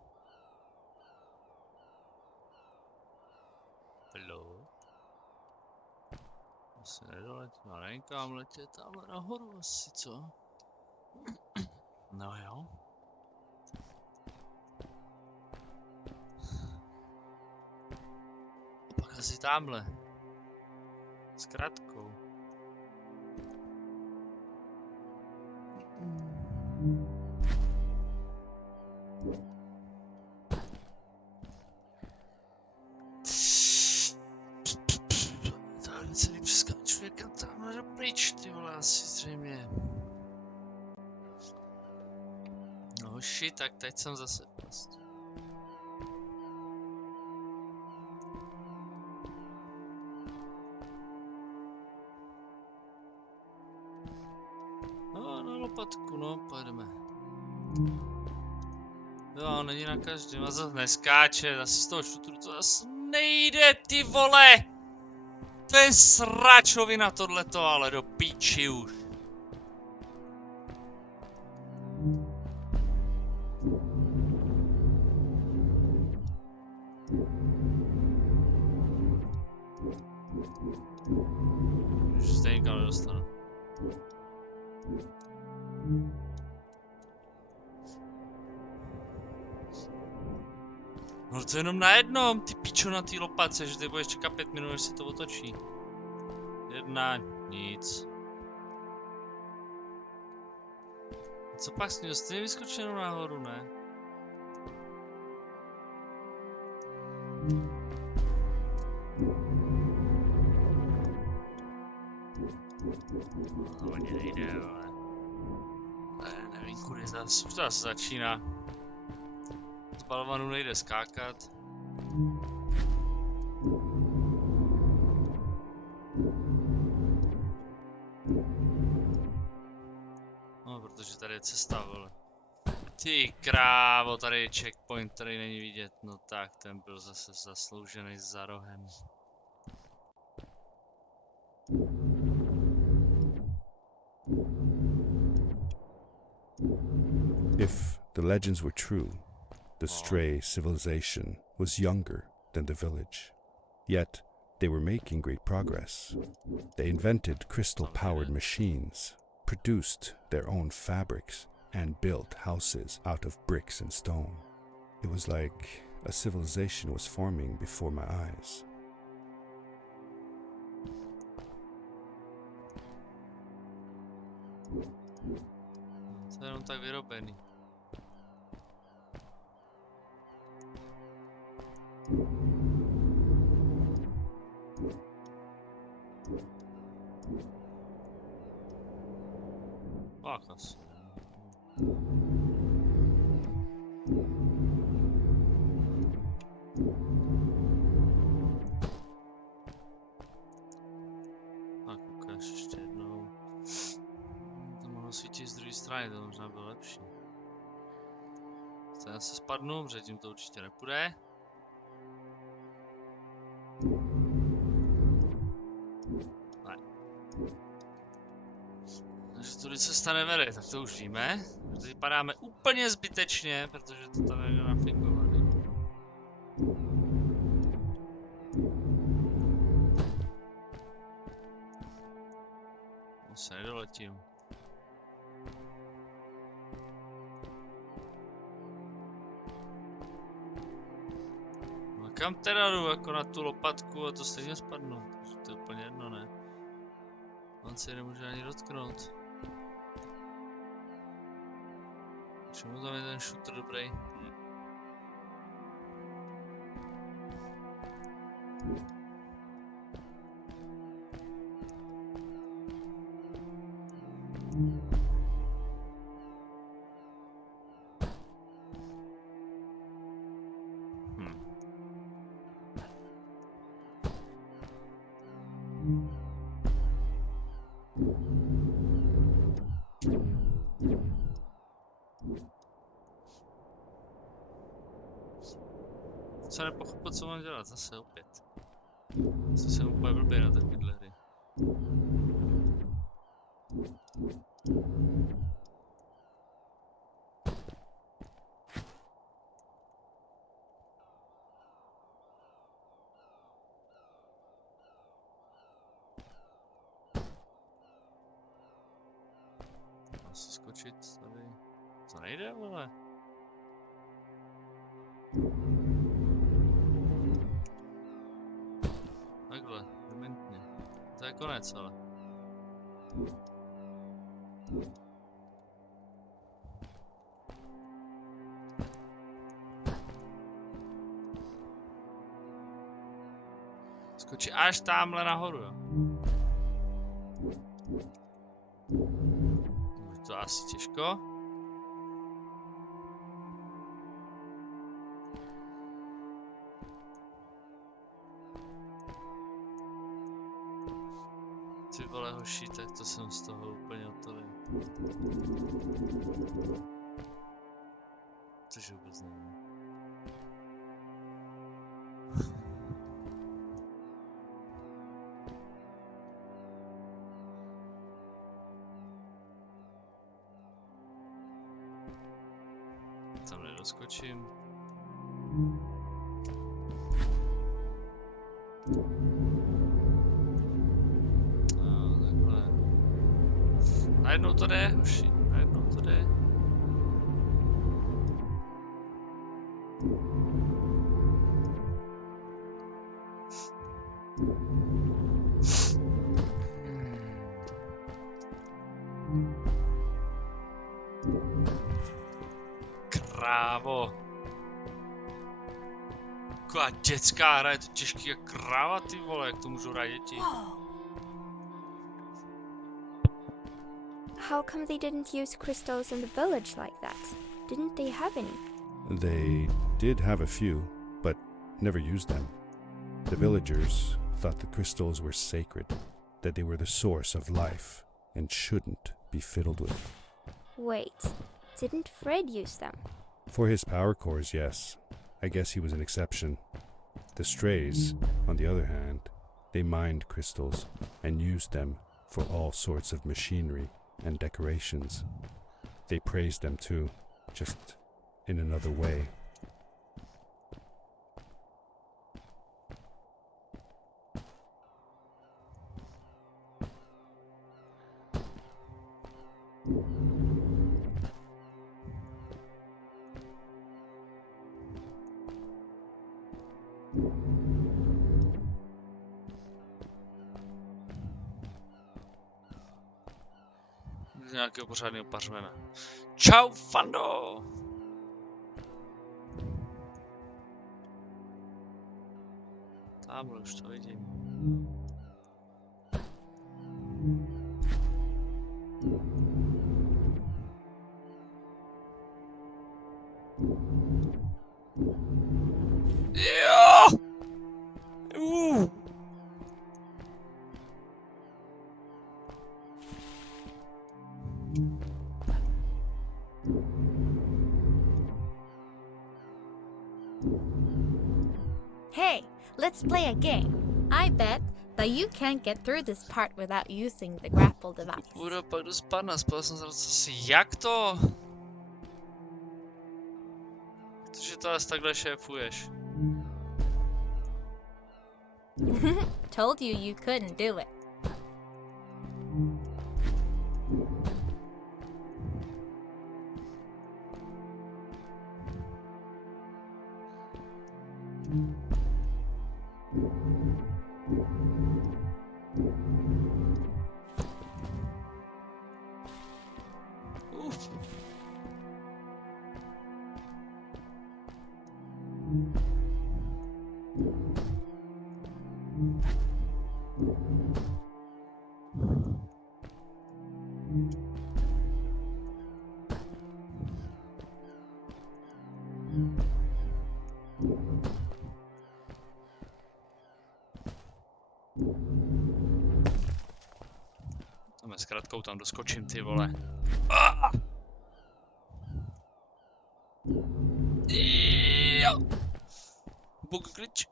Hello. Asi nedoletím, ale někam letět tamhle nahoru asi, co? No jo. A pak asi tamhle. S kratkou. Tady celý přeskáču někam tamhle do pryč, ty vole, asi zřejmě. No shit, tak teď jsem zase prostě. No, na lopatku, no, pojedeme. Jo, není na každém, a zase neskáče, zase z toho šutru to zase nejde, ty vole! To je sračovina tohleto, ale do píči už. Už stejně nikam nedostanu. No to je jenom na jednom, ty pičo na té lopatce, že ty budeš čekat 5 minut, než se to otočí. Jedna, nic. Co pak s ní dostane vyskočenou nahoru, ne? No, ani nejde, ale... Nevím, kudy zase, už to zase začíná. Z balvanu nejde skákat. No, protože tady je cesta, vole. Ty krávo, tady je checkpoint, který není vidět. No tak, ten byl zase zasloužený za rohem. If the legends were true, the stray civilization was younger than the village. Yet, they were making great progress. They invented crystal-powered machines, produced their own fabrics, and built houses out of bricks and stone. It was like a civilization was forming before my eyes. To je jenom tak vyrobený. Pak asi. ještě jednou. To mohlo svítit z druhé strany, to možná bylo lepší. Já se spadnu, protože tím to určitě nepůjde. Ne. Takže tudy se stane vede, tak to už víme. Teď padáme úplně zbytečně, protože to tam je nafingovaný. Se nedoletím. No kam teda jdu, jako na tu lopatku a to stejně spadnu. To je úplně jedno, ne? On se nemůže ani dotknout. Čemu tam je ten shooter dobrý? Co nepochopil, co mám dělat, zase opět. Co jsem úplně blbý na takovýhle hry. Asi skočit tady. To nejde, vole. Takhle, dementně. To je konec, ale. Skočí až tamhle nahoru, jo. To asi těžko. Ty vole hoši, tak to jsem z toho úplně hotový. Což vůbec nevím. Tam nedoskočím. Najednou to jde, hoši, najednou to jde. Krávo. Taková dětská hra, je to těžký jak kráva, ty vole, jak to můžou hrát děti. How come they didn't use crystals in the village like that? Didn't they have any? They did have a few, but never used them. The villagers thought the crystals were sacred, that they were the source of life and shouldn't be fiddled with. Wait, didn't Fred use them? For his power cores, yes. I guess he was an exception. The strays, on the other hand, they mined crystals and used them for all sorts of machinery and decorations. They praised them too, just in another way. Nějakého pořádného pařmena. Čau, fando! Tamhle už to vidím. Jo! Hey, let's play a game. I bet that you can't get through this part without using the grapple device. Kurva, pak jdu spadna, spal jsem se jak to? Protože to asi takhle šéfuješ. Told you you couldn't do it. Uf. Tam s kratkou tam doskočím, ty vole. Ah! Jo. Bug glitch.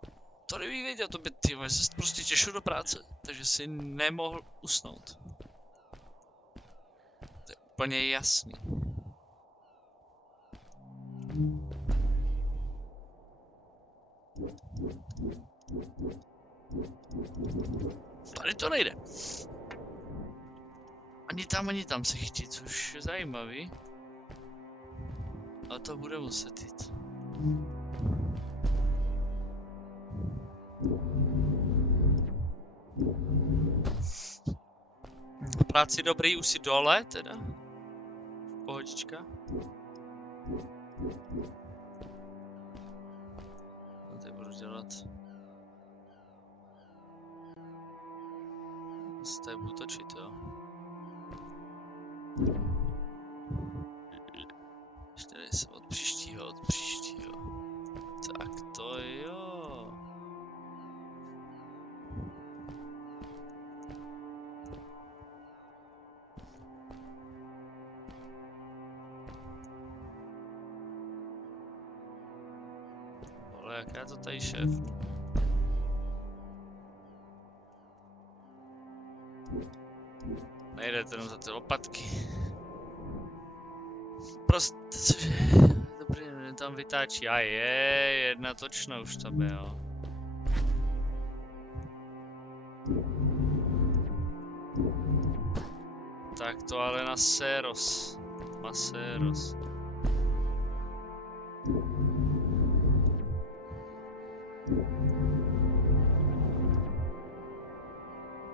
To nebych věděl, to by ty vole, se prostě těšil do práce, takže si nemohl usnout. To je úplně jasný. Tady to nejde. Ani tam se chytí, což je zajímavý. A to bude muset jít. V práci dobrý, už si dole teda. Pohodička. No teď budu dělat. Tady budu točit, jo. 40 od příštího. Tak to jo. Ale jak já to tady šéfnu? Nejde to jenom za ty lopatky. Prostě, cože? Dobrý, tam vytáčí. A je, jedna točna už tam je, jo. Tak to ale na Seros. Maseros.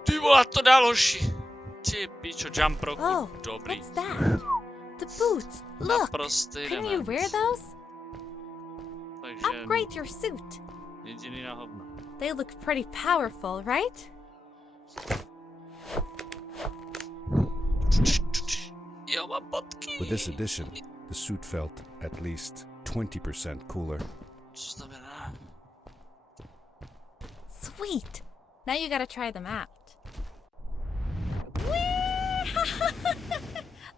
Ty vole, to dál hoši. Ty pičo, jump roku. Oh, Dobrý. what's that? The boots. Look. Naprostý Can you dement. wear those? Takže Upgrade your suit. jediný na hovno. They look pretty powerful, right? Jo, mám bodky. With this addition, the suit felt at least 20% cooler. Co znamená? Sweet. Now you gotta try them out.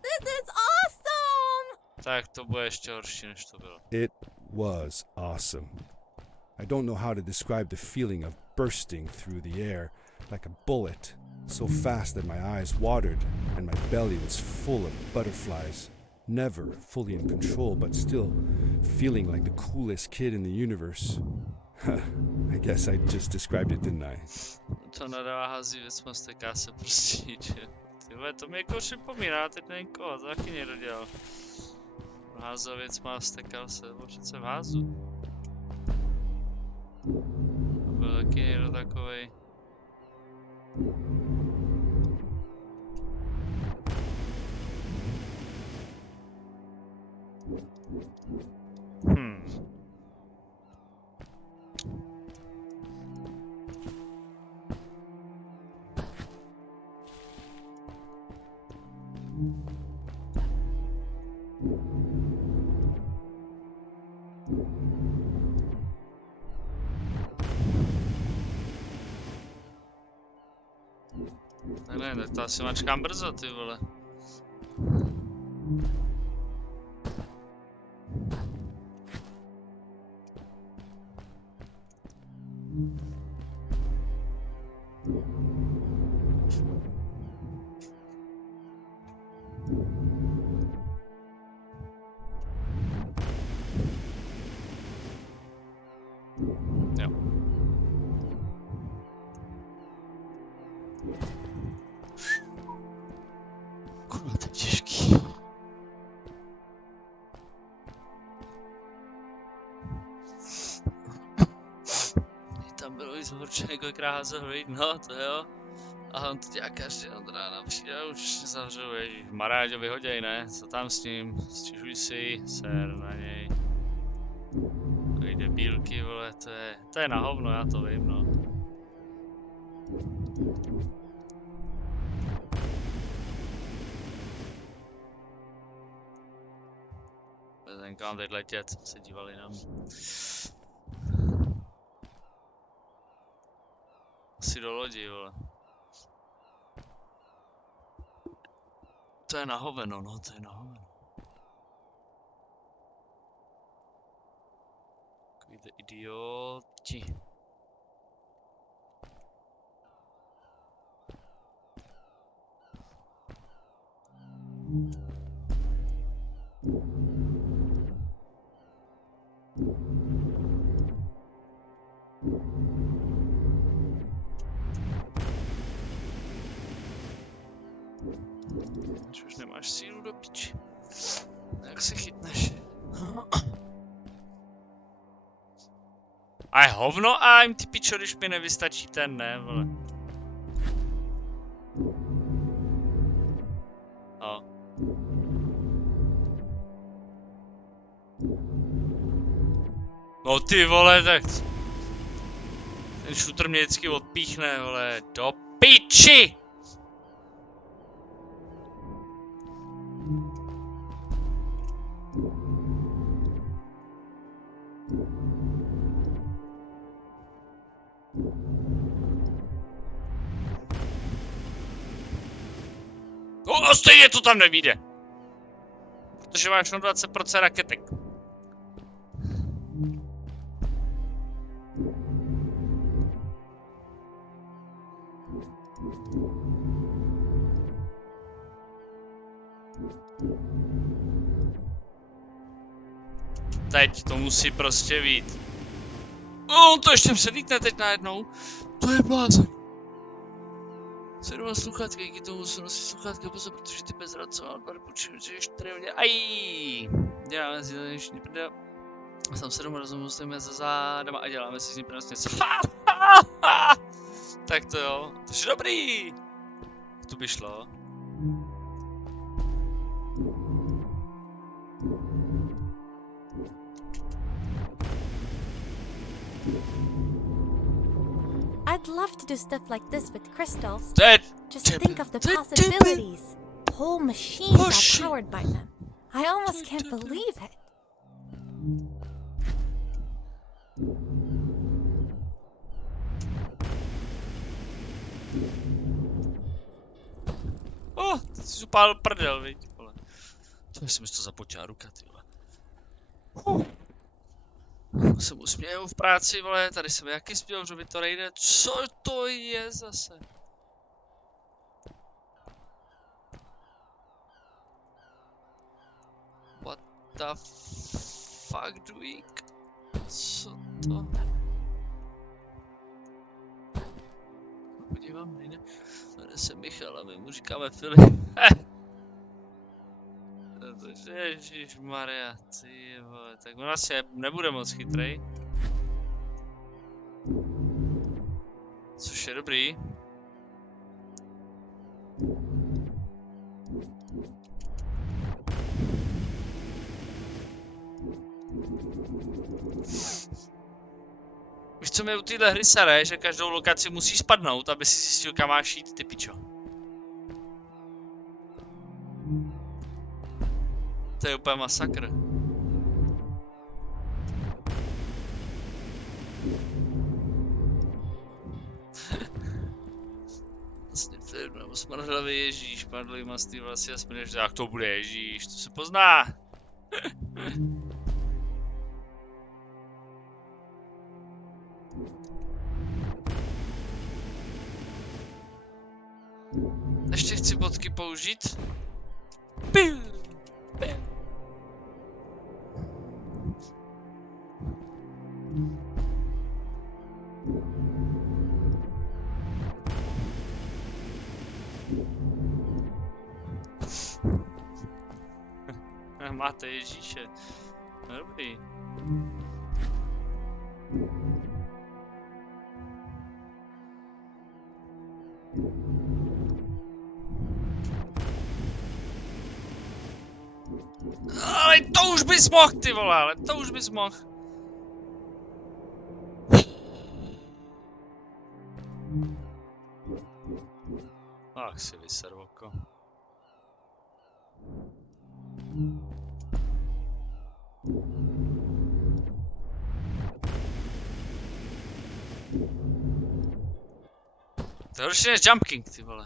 This is awesome! Tak to bude ještě horší, než to bylo. It was awesome. I don't know how to describe the feeling of bursting through the air like a bullet, so fast that my eyes watered and my belly was full of butterflies. Never fully in control, but still feeling like the coolest kid in the universe. I guess I just described it, didn't I? To nadává hází věc, masteká se prostě, že? Ty vole, to mi jako připomíná, teď nevím koho, to taky někdo dělal. Házal věc, mastekal se, nebo přece v házu. To byl taky někdo takovej. Ne, tak to asi mačkám brzo, ty vole. určitě několikrát házel hlíd, no to jo. A on to dělá každý od rána přijde a už zavřel, ježišmarja, ať ho vyhoděj, ne? Co tam s ním? Stěžuj si, ser na něj. Takový debílky, vole, to je na hovno, já to vím, no. Ten kam teď letět, se dívali na mě. Asi do lodi, vole. To je na hoveno, no, to je na hoveno. Takovýhle idioti. Už nemáš sílu do piči. Jak se chytneš? A je hovno a jim ty pičo, když mi nevystačí ten, ne, vole. No. No ty vole, tak... Ten šutr mě vždycky odpíchne, vole, do piči! No stejně to tam nevíde. Protože máš na 20% raketek. Teď to musí prostě vít. On to ještě předlítne teď najednou. To je blázen. Se doma sluchátka, díky tomu musím nosit sluchátka pozor, protože ty bezradce mám 2 počím, že je 4 hodiny. Ají! Děláme si to dnešní prdel. Jsem se doma rozumím, stojíme za zádama a děláme si s ním prostě něco. Tak to jo, to je dobrý! Tu by šlo. I'd love to do stuff like this with crystals. To je... Just think of the possibilities. Whole machines are powered by them. I almost can't believe it. Ty jsi upálil prdel, viď, vole. To jsem to započala ruka, ty vole. Se mu směju v práci, vole, tady jsem jaký zpěl, že mi to nejde. Co to je zase? What the fuck doing? Co to? Podívám, nejde. Jmenuje se Michal a my mu říkáme Filip. Ježišmarja, ty vole, tak on asi nebude moc chytrej. Což je dobrý. Víš, co mi u téhle hry sere, že každou lokaci musíš spadnout, aby si zjistil, kam máš jít, ty pičo. To je úplně masakr. Vlastně film, nebo smradlavý Ježíš, padlý mastý vlasy a směreš, že jak to bude Ježíš, to se pozná. Ještě chci bodky použít. Piu, piu. Máte Ježíše. Dobrý. už bys mohl, ty vole, ale to už bys mohl. Ach, si vyser oko. To je horší než Jump King, ty vole.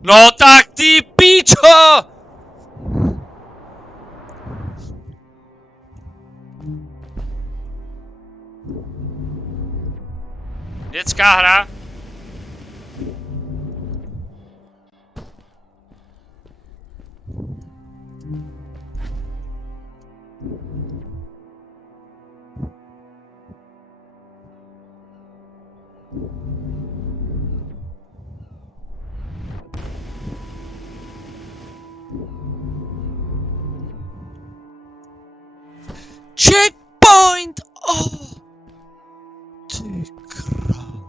No tak ty píčo! Dětská hra. Checkpoint! Oh! Ty krávo.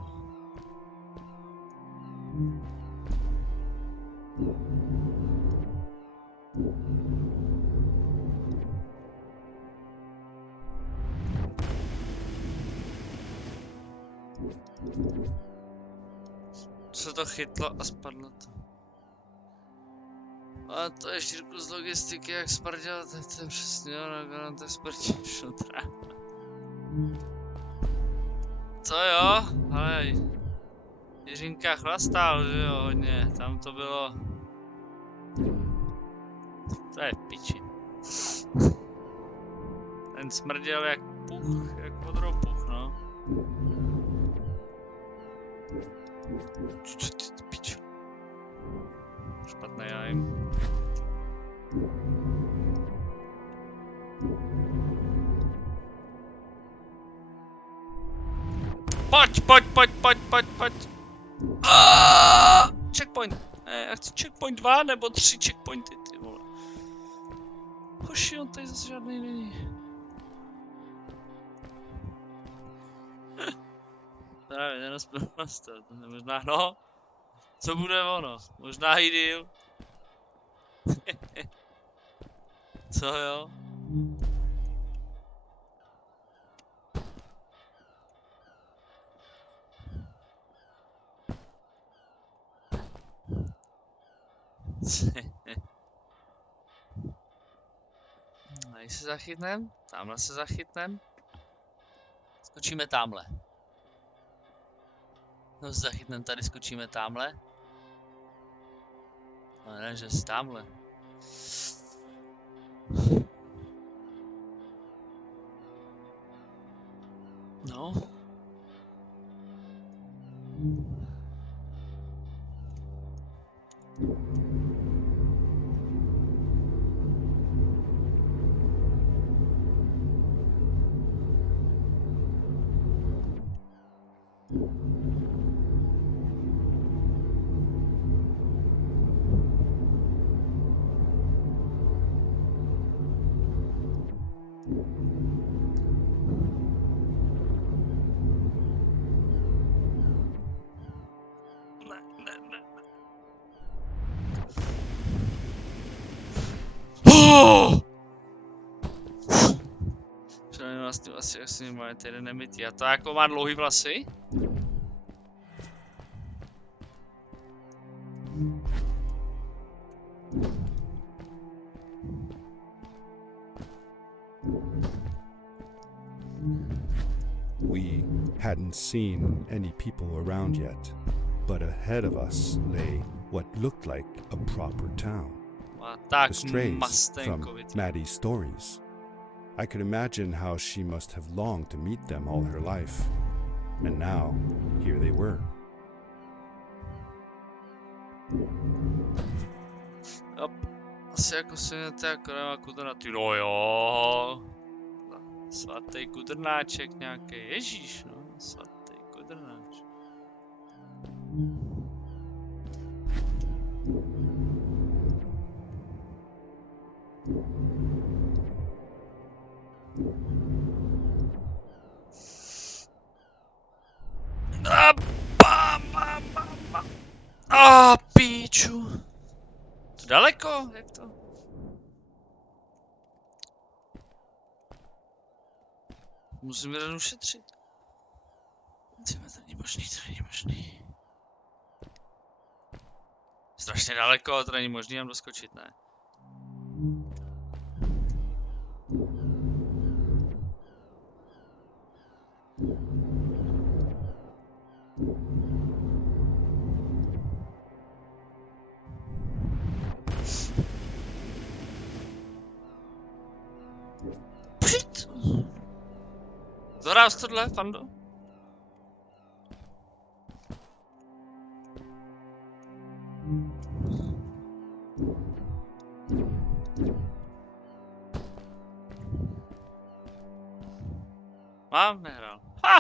Co to chytlo a spadlo to. A to je šírku z logistiky, jak smrděl, to je přesně ono, to je smrděl šutra. Co jo? Ale Jiřinka chlastal, že jo, hodně, tam to bylo. To je v piči. Ten smrděl jak puch, jak vodropuch, no. Co ty pičo? Špatný aim. Pojď. Checkpoint. Ne, já chci checkpoint 2 nebo 3 checkpointy, ty vole. Hoši, on tady zase žádný není. Právě, nenaspělnost, to možná, no. Co bude ono? Možná i díl. Co jo? Tady se zachytnem, tamhle se zachytnem. Skočíme tamhle. No se zachytnem, tady skočíme tamhle. No ne, že jsi tamhle. No. Přijde vlastně asi, jak si máme tedy nemytý. A to jako má dlouhý vlasy? We hadn't seen any people around yet, but ahead of us lay what looked like a proper town. Má tak The strays from mastenkovitý. Maddie's stories. I could imagine how she must have longed to meet them all her life. And now, here they were. Yep. Asi jako sviněte jako nemá kudrnatý. No jo. Svatý kudrnáček nějaký. Ježíš, no. Svatý kudrnáček. Píču. To daleko? Jak to? Musím jeden ušetřit. Tyhle, to není možný, to není možný. Strašně daleko, to není možný tam doskočit, ne? Přijď! Zaráz tohle, Fando? Mám, nehrál. Ha!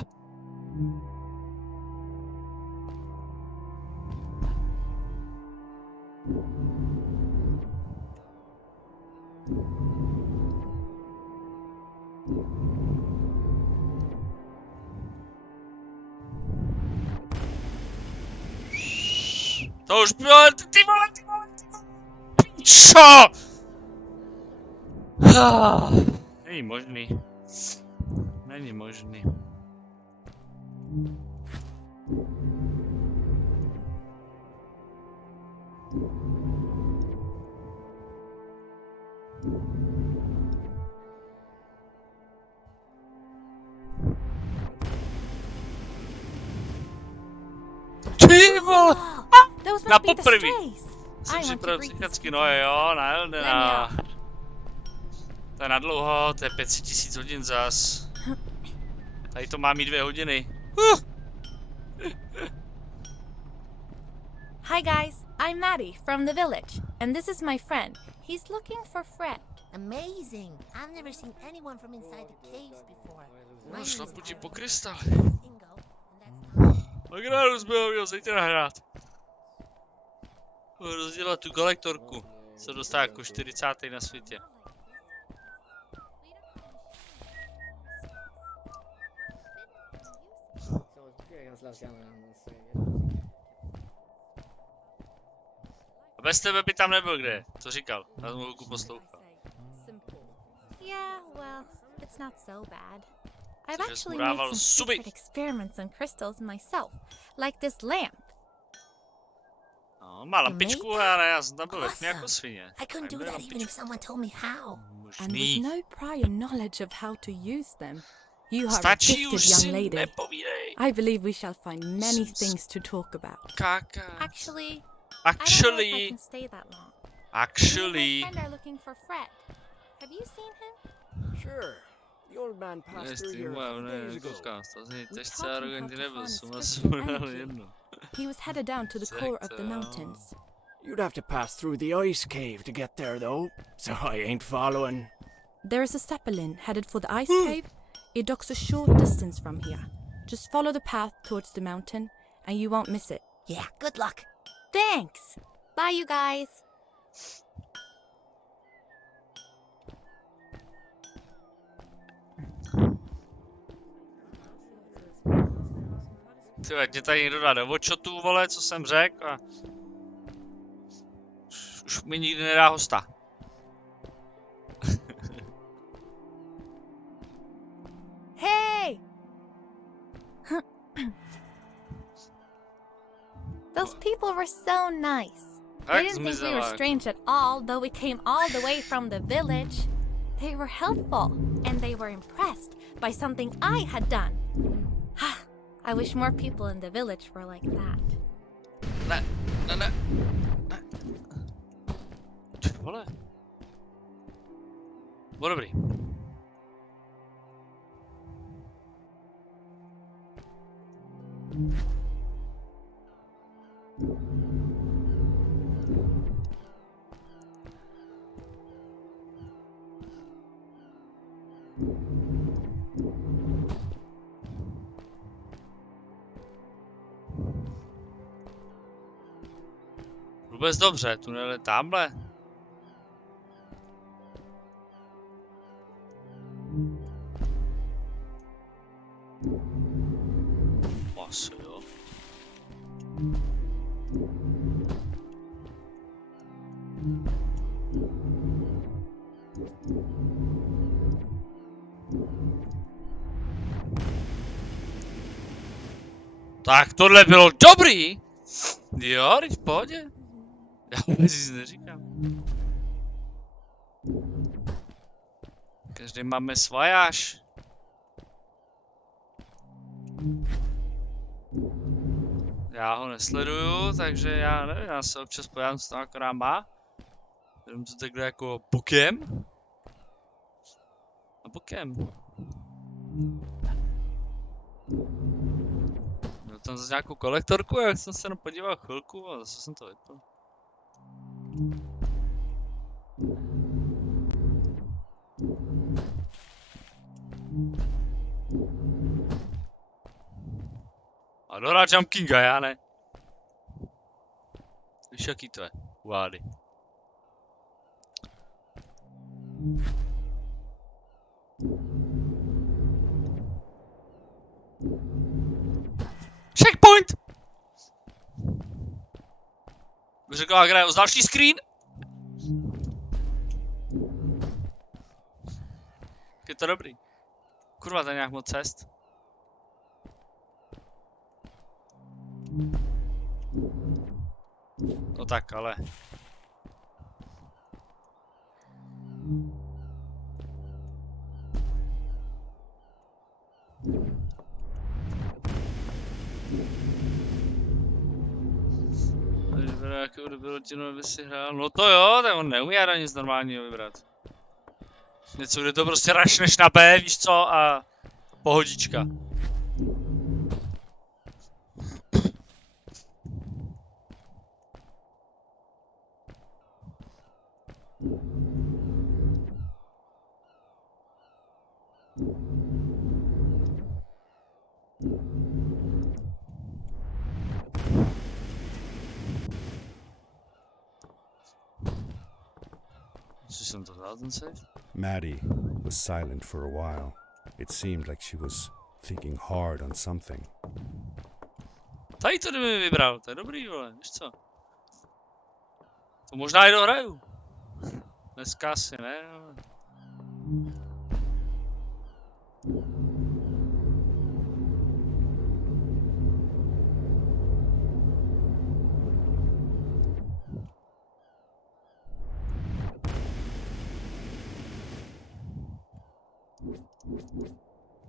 To už bylo, ty vole, Píčo! Není možný. Není možný. Ty vole! Those Na must be the poprvé. strays. Jsem I want to připravil greet psychicky, these no people. jo, na Eldena. Let me To je na dlouho, to je 500 000 hodin zas. Tady to má mít 2 hodiny. Hi guys, I'm Maddie from the village, and this is my friend. He's looking for Fred. Amazing! I've never seen anyone from inside the caves before. My No, name šlapu is ti Adam. po krystále. This is Ingo, and that's Tak rádu jsme ho měl zejte nahrát. Rozdělat tu galektorku. Se dostává jako 40. na světě. A bez tebe by tam nebyl kde. Co říkal? Já jsem ho poslouchal. Yeah, well, it's not so bad. I've Takže actually jsem made dával some zuby. secret experiments on crystals myself, like this lamp. No, má lampičku, ale já jsem tam byl ve tmě jako Awesome. svině. I couldn't do Neměl that even if lampičku. someone told me how. And with Možný. no prior knowledge of how to use them, you are a Stačí gifted už young si lady. nepovídej. I believe we shall find many things to talk about. Káka. Actually, I don't know if I Actually. can stay that long. Me Actually. and my friend are looking for Fred. Have you seen him? Sure. The old man passed through Jestli here a moje few days ago. koukám, to zní, We teď taught se him arrogantně how to nebyl, harness jsem crystal asi dal energy. jedno. He was headed down to the Check core of the that out. mountains. You'd have to pass through the ice cave to get there, though. So I ain't following. There is a zeppelin headed for the ice cave. It docks a short distance from here. Just follow the path towards the mountain, and you won't miss it. Yeah, good luck. Thanks. Bye, you guys. Ty, ať mě tady někdo dá do očotu, vole, co jsem řekl a... Už mi nikdy nedá hosta. Hey! Those people were so nice. They Tak didn't think we were zmizela. strange at all, though we came all the way from the village. They were helpful, and they were impressed by something I had done. I wish more people in the village were like that. Ne, ne, ne, ne. Ty vole. Bylo dobrý. Vůbec dobře, tunel je tamhle. Asi jo. Tak tohle bylo dobrý! Jo, teď v pohodě. Já vůbec nic neříkám. Každý máme svojáž. Já ho nesleduju, takže já nevím, já se občas pojádám, co tam akorát má. Jenom to takhle jako bokem. A bokem. Měl tam zase nějakou kolektorku, jak jsem se jenom podíval chvilku a zase jsem to vypnul. Adora Jump Kinga, já ne. Víš, jaký to je? Uvády. Checkpoint! Bych řekl, a hraje o další screen. Je to dobrý. Kurva, to je nějak moc cest. No tak, ale... Vyberá, jakou dobu rodinu by si hrál. No to jo, tak on neumí ani nic normálního vybrat. Něco, kde to prostě rašneš na B, víš co, a... pohodička. Maddie was silent for a while. It seemed like she was thinking hard on something. Tady to mi vybral, to je dobrý, vole, víš co? To možná i dohraju. Dneska asi ne, ale...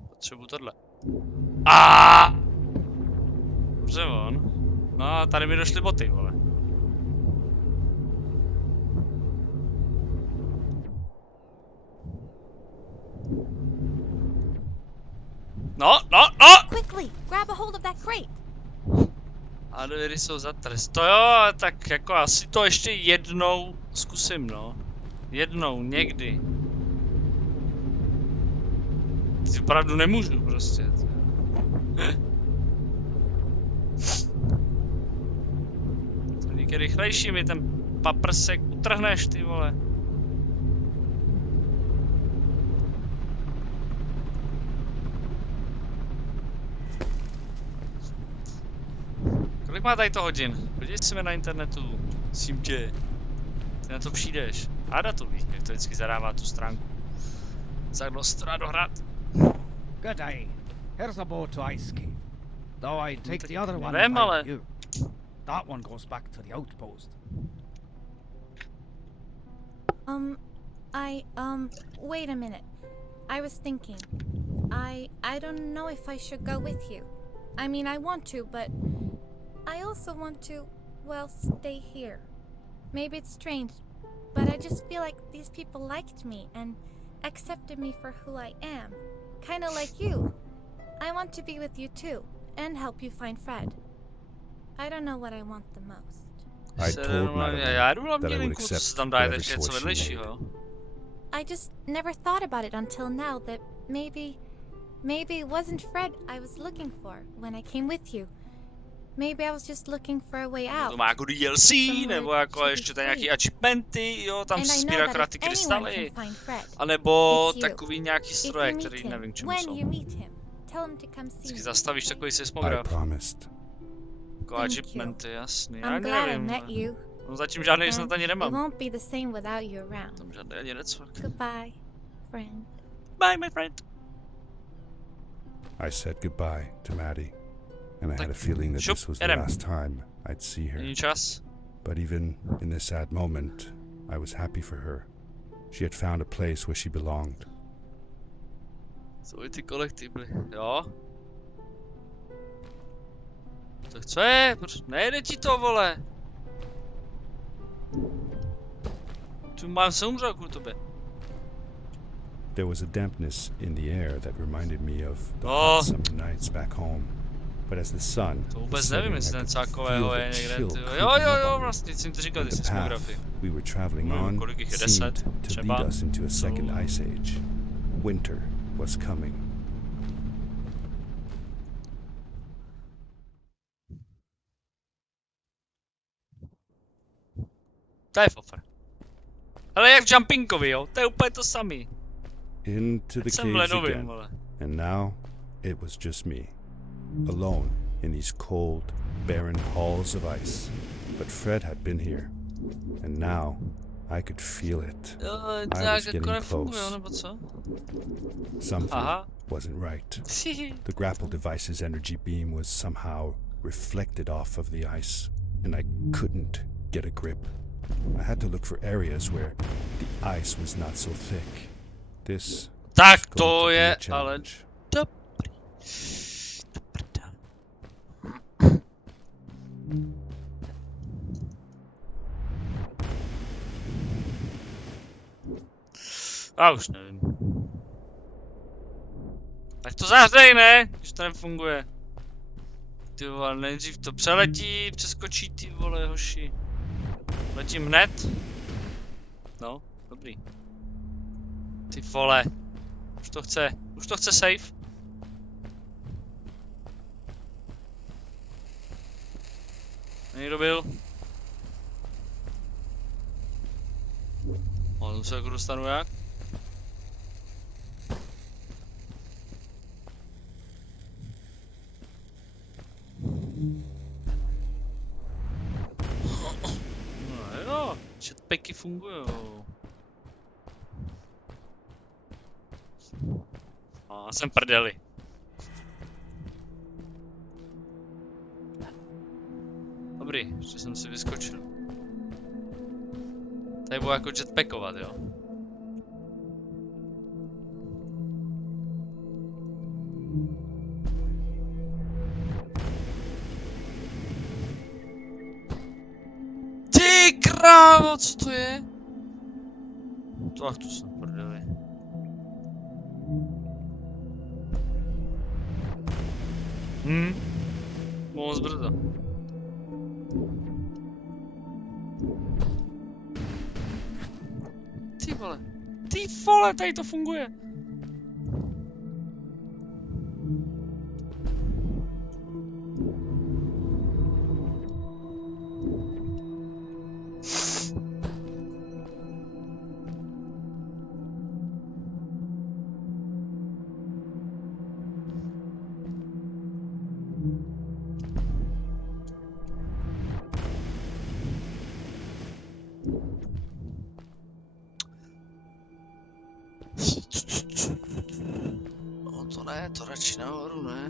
Potřebuji tohle. Dobře on. No a tady mi došly boty, vole. No! Quickly, grab a hold of that crate. A dveře jsou za trest. To jo, tak jako asi to ještě jednou zkusím, no. Jednou, někdy. Ty opravdu nemůžu prostě. To díky rychlejší mi ten paprsek utrhneš, ty vole. Kolik má tady to hodin? Podívej si mi na internetu. Sím tě. Ty na to přijdeš. A datový, jak to vždycky zadává tu stránku. Za kdo se to dá dohrát? Good day. Here's a boat to Ice Cave. Though I'd take the other one Vem, if I ale... were you. That one goes back to the outpost. Wait a minute. I was thinking. I don't know if I should go with you. I mean, I want to, but I also want to, well, stay here. Maybe it's strange, but I just feel like these people liked me and accepted me for who I am. Kinda like you. I want to be with you too, and help you find Fred. I don't know what I want the most. I told Madeline that I would accept whatever choice she made. I just never thought about it until now that maybe it wasn't Fred I was looking for when I came with you. Maybe I was just looking for a way out. To má jako DLC, nebo jako ještě tady nějaký achievementy, jo, tam sbírá akorát ty krystaly. A nebo takový nějaký stroje, který nevím čemu jsou. Vždycky zastavíš takový seismograf. Jako Thank achievementy, jasný. I'm Já glad I nevím, met ale- you. No zatím žádný And snad ani it nemám. won't be the same without you around. Tam žádný ani necvak. Goodbye, friend. Bye, my friend. I said goodbye to Maddie, and I had a feeling that šup, this was the jedem. last time I'd see her. Není čas. But even in this sad moment, I was happy for her. She had found a place where she belonged. Jsou i ty kolektibly, jo? Tak co je? Proč nejde ti to, vole? Tu mám se umřel kvůli tobě. There was a dampness in the air that reminded me of the Oh. hot summer nights back home. But as the sun To vůbec was nevím, setting, jestli I ten could feel cákového je the někde, chill ty. creeping Jo, up on me. vlastně, jsem to říkal, ty And the seismografii. path we were traveling Nevím, on kolik jich je, seemed 10 to třeba. lead us into a second So- ice age. Winter was coming. To je fofr. Ale jak v Jumpingovi, jo? To je úplně to samý. Into the Jsem v caves ledovým, again. vole. And now it was just me, alone in these cold, barren halls of ice. But Fred had been here, and now I could feel it. Jo, I to was nějak jako getting nefunguje, close. nebo co? Something Aha. wasn't right. The grapple device's energy beam was somehow reflected off of the ice, and I couldn't get a grip. I had to look for areas where the ice was not so thick. This Tak was going to to be a je ale challenge. dobrý. Do prdele. Já už nevím. Tak to zahřej, ne? Když to nefunguje. Ty vole, nejdřív to přeletí, přeskočí ty vole, hoši. Letím hned. No, dobrý. Ty vole. Už to chce save. Někdo byl? On se jako dostanu jak? No jo, jetpacky fungujou. A jsem prdeli. Dobrý, ještě jsem si vyskočil. Tady budu jako jetpackovat, jo? Ty krávo, co to je? Tak to jsem prdeli. Moc brzo. Ty vole, tady to funguje. No to ne, to radši nahoru ne.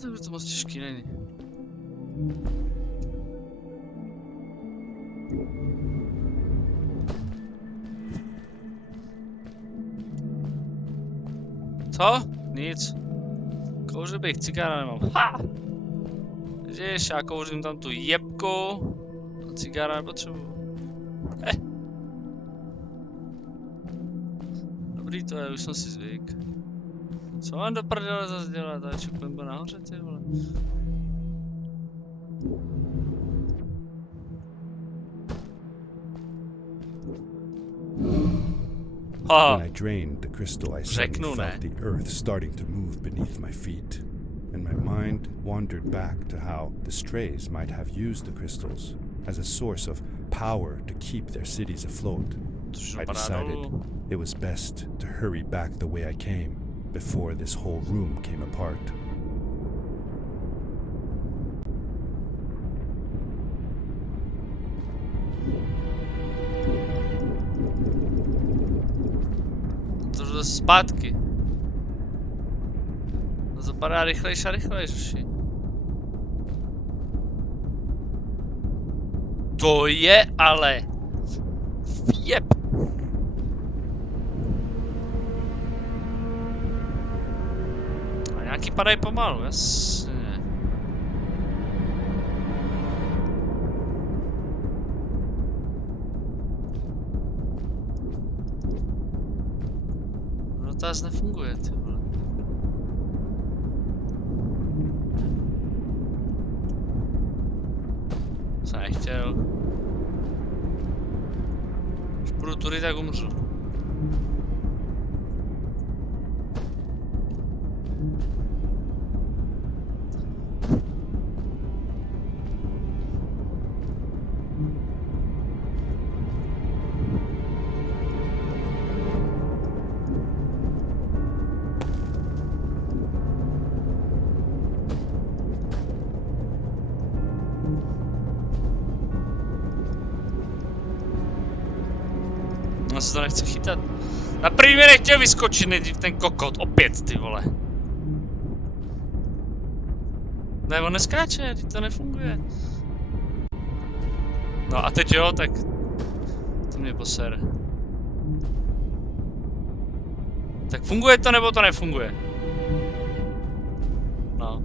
To by to moc těžký není. Co? Nic. Kouřil bych, cigára nemám. Ha! Vidíš, já kouřím tam tu jebku. A cigára nepotřebuju. Dobrý to je, už jsem si zvyk. Co mám do prdele zase dělat? Tady čekujeme nahoře, ty vole. When I drained the crystal, I suddenly Řeknu, ne? felt the earth starting to move beneath my feet. And my mind wandered back to how the strays might have used the crystals as a source of power to keep their cities afloat. I decided it was best to hurry back the way I came before this whole room came apart. To zase zpátky. To zapadá rychlejš a rychlejš, vši. To je ale... Jeb. A nějaký padají pomalu, jasně. No to zase nefunguje, ty vole. Jsem nechtěl. Když půjdu tudy, tak umřu. On se to nechce chytat. Na první mě nechtěl vyskočit nejdřív ten kokot, opět ty vole. Ne, on neskáče, to nefunguje. No a teď jo, tak to mě poser. Tak funguje to nebo to nefunguje? No.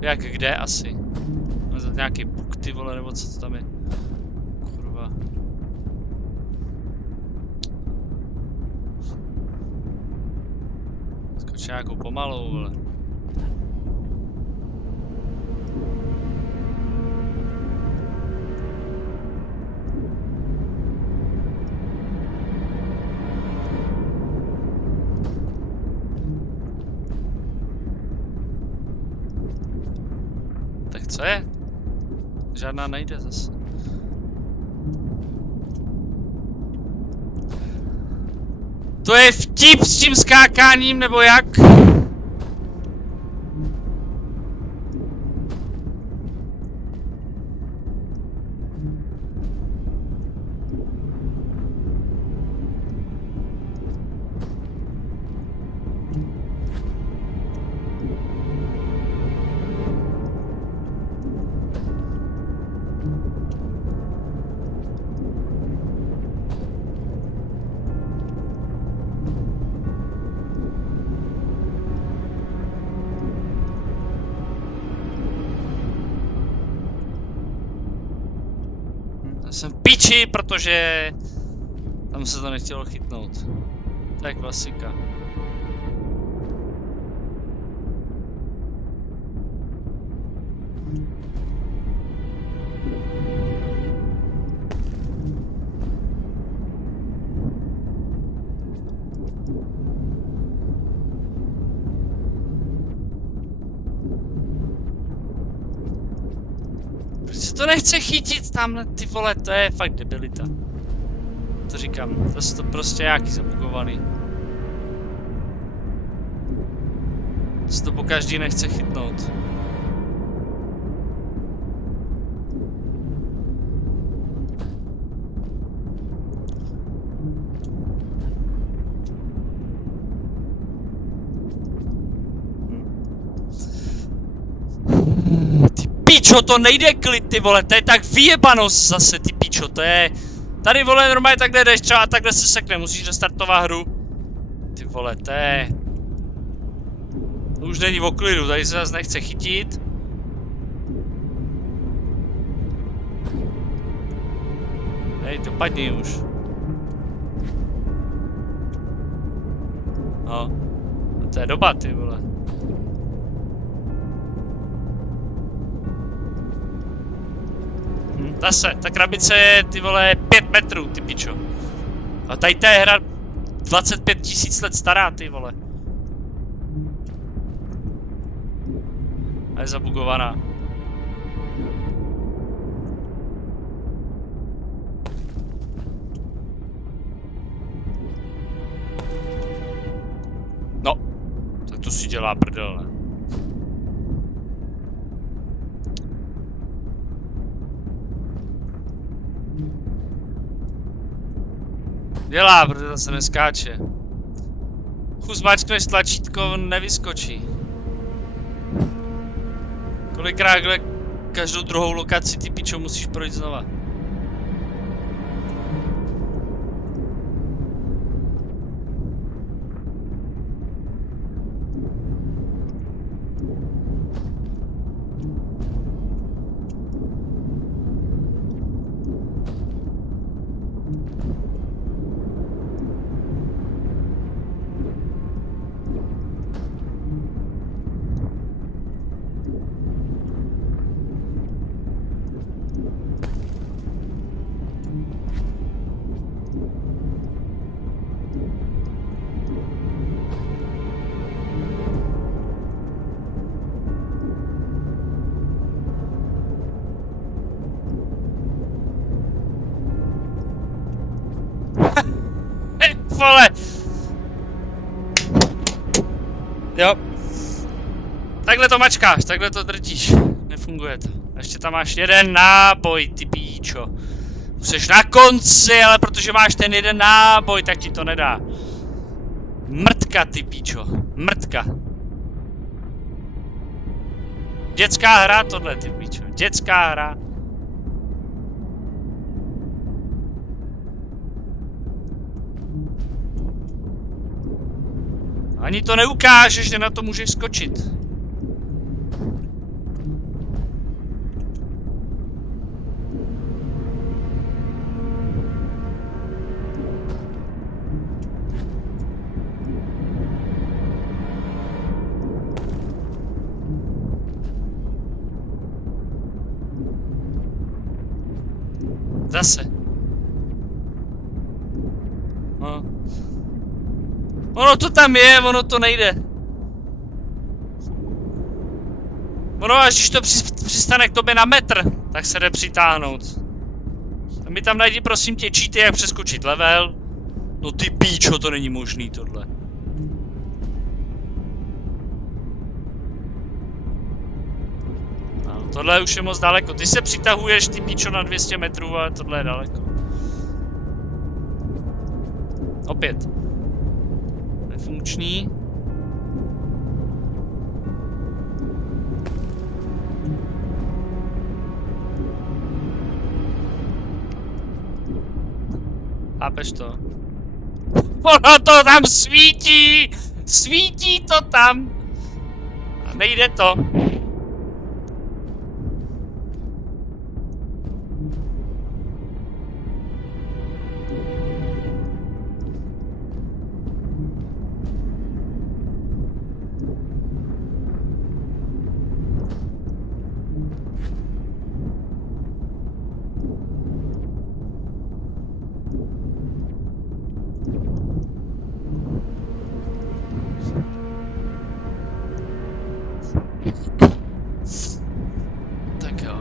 Jak kde asi? No to nějaký bug ty vole nebo co to tam je? Kurva. Skočí nějakou pomalou, vole. Tak co je? Žádná nejde zase. To je vtip s tím skákáním, nebo jak? Jsem v piči, protože tam se to nechtělo chytnout. To je klasika. Proč se to nechce chytit tamhle, ty vole, to je fakt debilita. To říkám, to je to prostě nějaký zabugovaný. To se to po každý nechce chytnout. Pičo, to nejde klid, ty vole, to je tak vyjebanost zase, ty pičo, to je... Tady, vole, normálně takhle jdeš, třeba takhle se sekne, musíš restartovat hru. Ty vole, to je... Už není v oklidu, tady se zase nechce chytit. Hej, dopadni už. No, to je doba, ty vole. Zase, ta krabice je, ty vole, 5 metrů, ty pičo. A tady ta hra 25 000 let stará, ty vole. A je zabugovaná. No, tak to si dělá prdel, ne? Dělá, protože zase neskáče. Zmáčkneš tlačítko, nevyskočí. Kolikrát každou druhou lokaci ty pičo musíš projít znova. Vole! Jo. Takhle to mačkáš, takhle to drtíš. Nefunguje to. A ještě tam máš jeden náboj, ty píčo. Jseš na konci, ale protože máš ten jeden náboj, tak ti to nedá. Mrtka, ty píčo. Mrtka. Dětská hra tohle, ty píčo. Dětská hra. Ani to neukážeš, že na to můžeš skočit. Zase. No. Ono to tam je, ono to nejde. Ono až když to přistane k tobě na metr, tak se jde přitáhnout. A mi tam najdi prosím tě cheaty, jak přeskočit level. No ty píčo, to není možný tohle. No, tohle už je moc daleko. Ty se přitahuješ, ty píčo, na 200 metrů, ale tohle je daleko. Opět. Nefunkční. Chápeš to? Ono to tam svítí! Svítí to tam! A nejde to. Tak jo.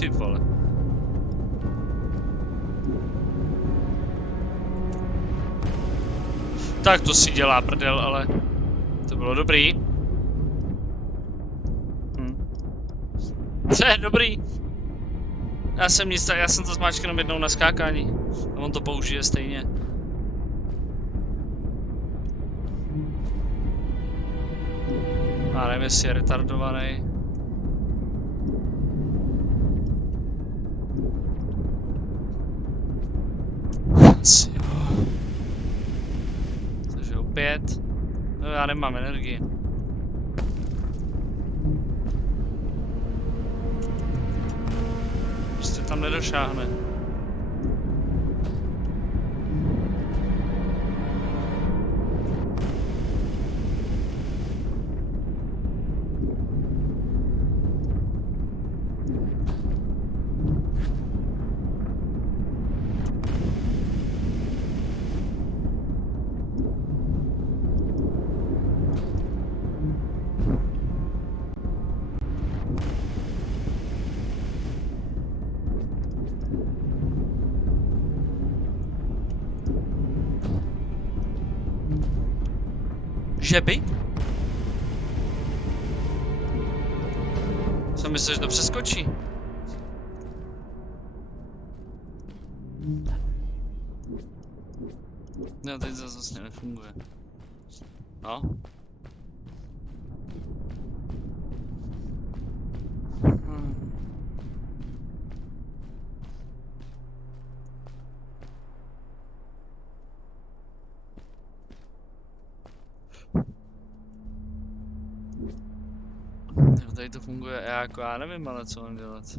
Ty vole. Tak to si dělá prdel, ale to bylo dobrý. Co je dobrý? Já jsem to zmáčkl jenom jednou na skákání. A on to použije stejně. Já nevím, jestli je retardovaný. Asi jo. Takže opět. No já nemám energii. Prostě tam nedošáhne. Že by? Jsem myslel, že to přeskočí. No, teď to zase nefunguje. No. Jo, tady to funguje, já nevím, ale co mám dělat.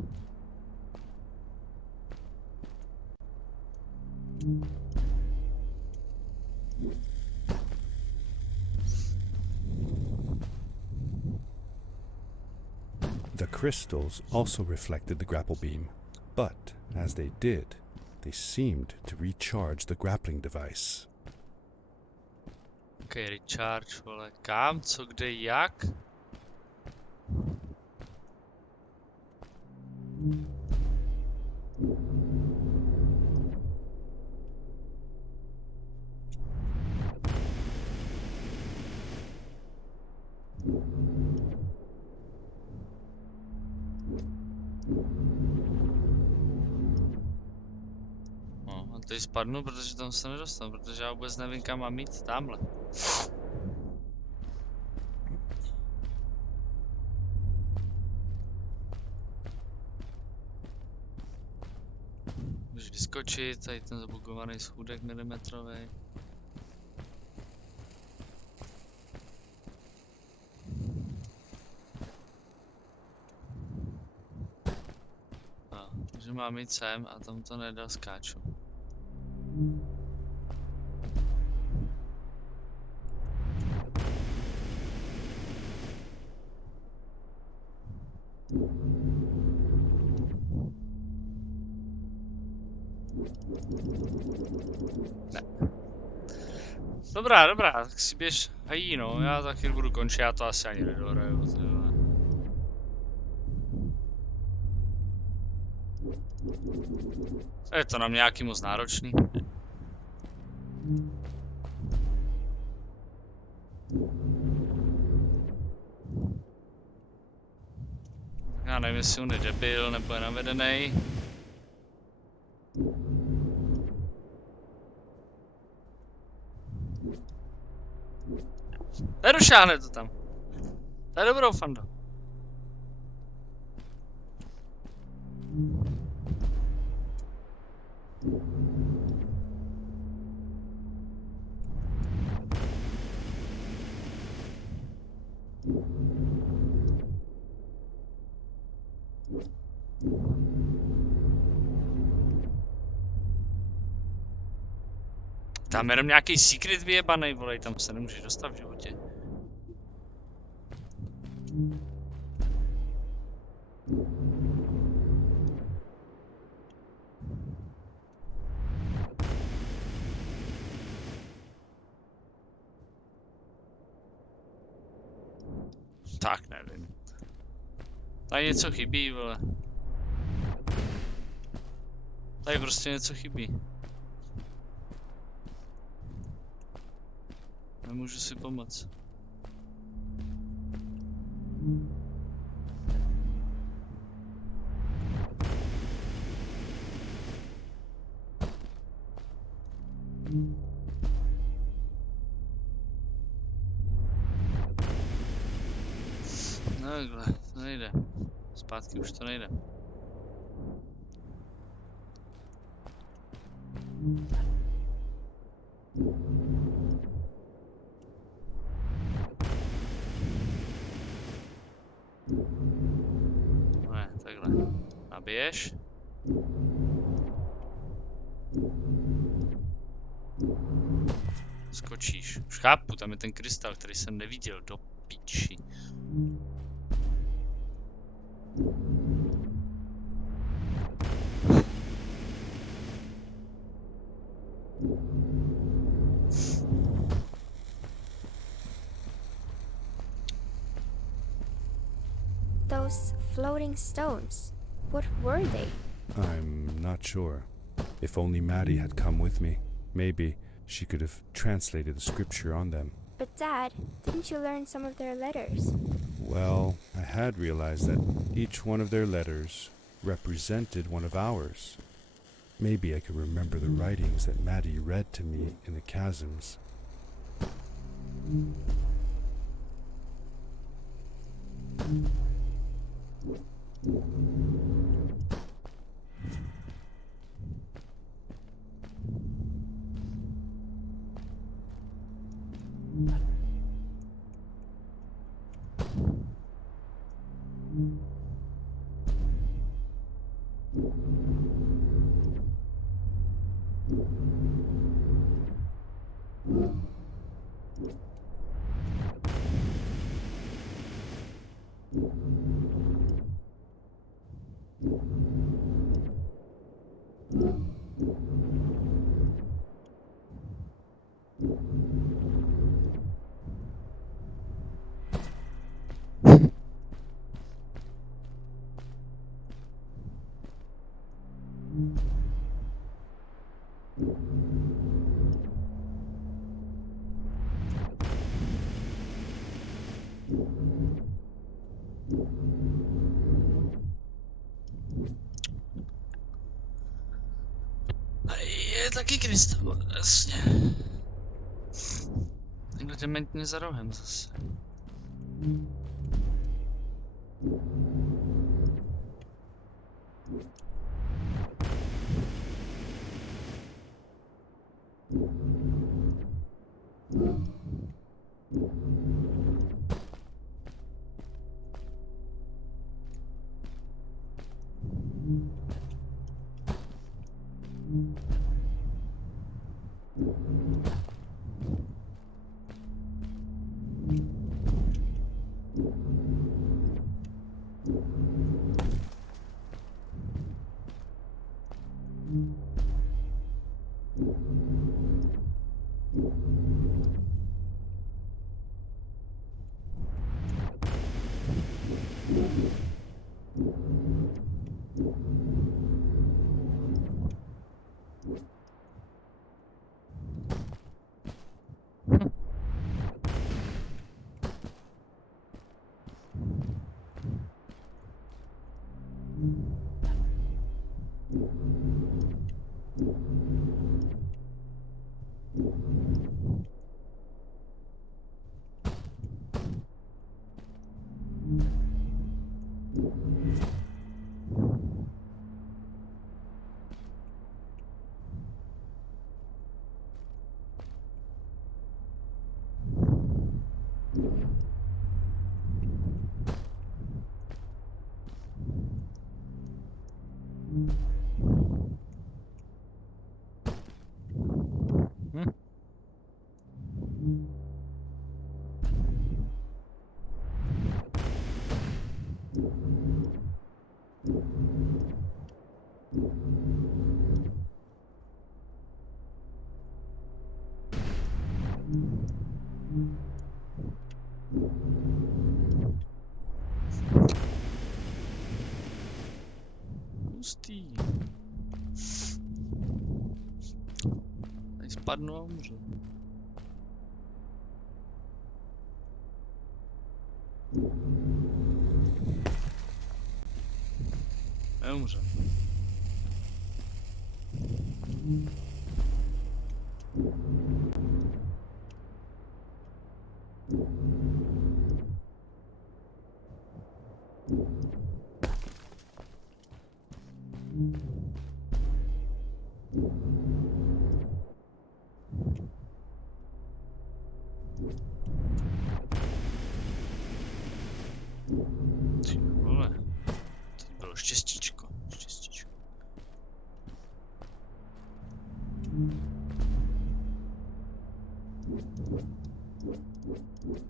The crystals also reflected the grapple beam, but as they did, they seemed to recharge the grappling device. Ok, recharge, vole, kam, co, kde, jak? No, a tady spadnu, protože tam se nedostanu, protože já vůbec nevím, kam mám jít, tamhle. Můžu vyskočit, tady ten zabugovaný schůdek milimetrový. No, takže mám jít sem a tam to nedá, skáču. Ne. Dobrá, tak si běž hají, no, já za chvíli budu končit, já to asi ani nedohraju, tyhle. Je to na mě nějaký moc náročný. Já nevím, jestli on je debil, nebo je navedený. Nedošáhne to tam. To je dobrou, Fando. Tam jenom nějaký secret vyjebanej, volej, tam se nemůžeš dostat v životě. Tak nevím. Tady něco chybí, vole. Tady prostě něco chybí. Nemůžu si pomoct. Takhle, to nejde. Zpátky už to nejde. Ne, takhle. Nabiješ. Skočíš. Už chápu, tam je ten krystal, který jsem neviděl. Do píči. Those floating stones, what were they? I'm not sure. If only Maddie had come with me, maybe she could have translated the scripture on them. But Dad, didn't you learn some of their letters? Well, I had realized that each one of their letters represented one of ours. Maybe I could remember the writings that Maddie read to me in the chasms. Je taky krystal, jasně. Někdo dementně za rohem zase. Hustý. Tady spadnu a umřu. Neumřem. Ty vole. To bylo štěstíčko. Štěstíčko.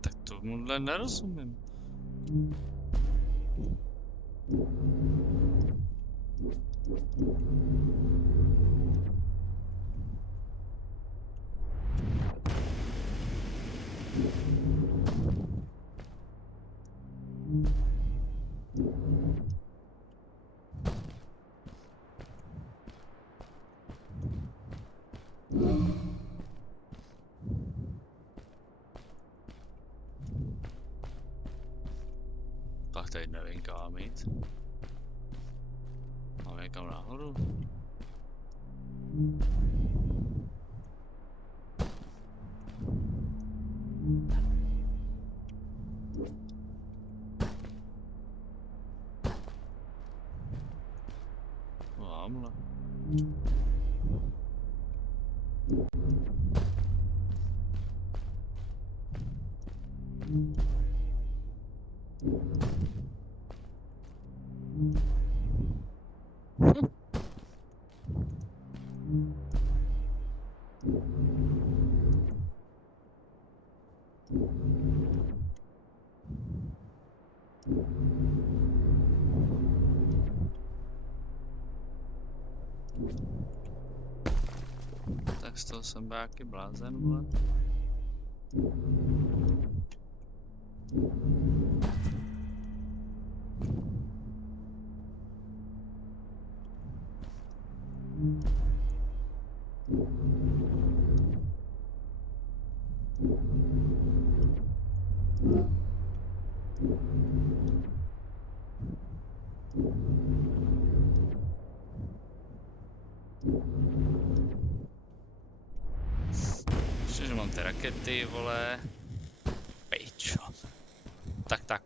Tak tomuhle nerozumím. Tak teď nevím, kam mám jít. Mám někam nahoru? Vámhle. Tak z toho jsem byl jaký blázen, vole. Ještě, že mám ty rakety, vole. Pejčo. Tak.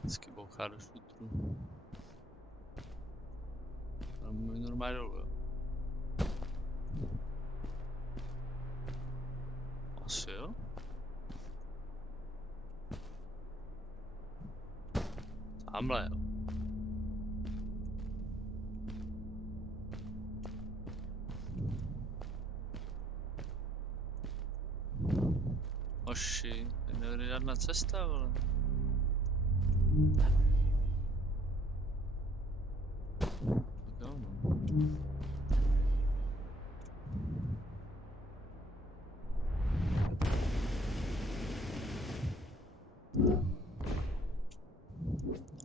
Vždycky bouchá do šutru. Tam můj normálně dolů, jo. Asi jo? Tamhle, jo. Oši, teď nevede žádná cesta, vole. Tak jo, no.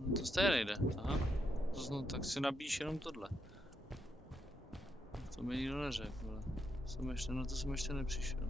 No to stejně nejde, aha. No, tak si nabíjíš jenom tohle. To mi nikdo neřekl, vole. Na to jsem ještě nepřišel.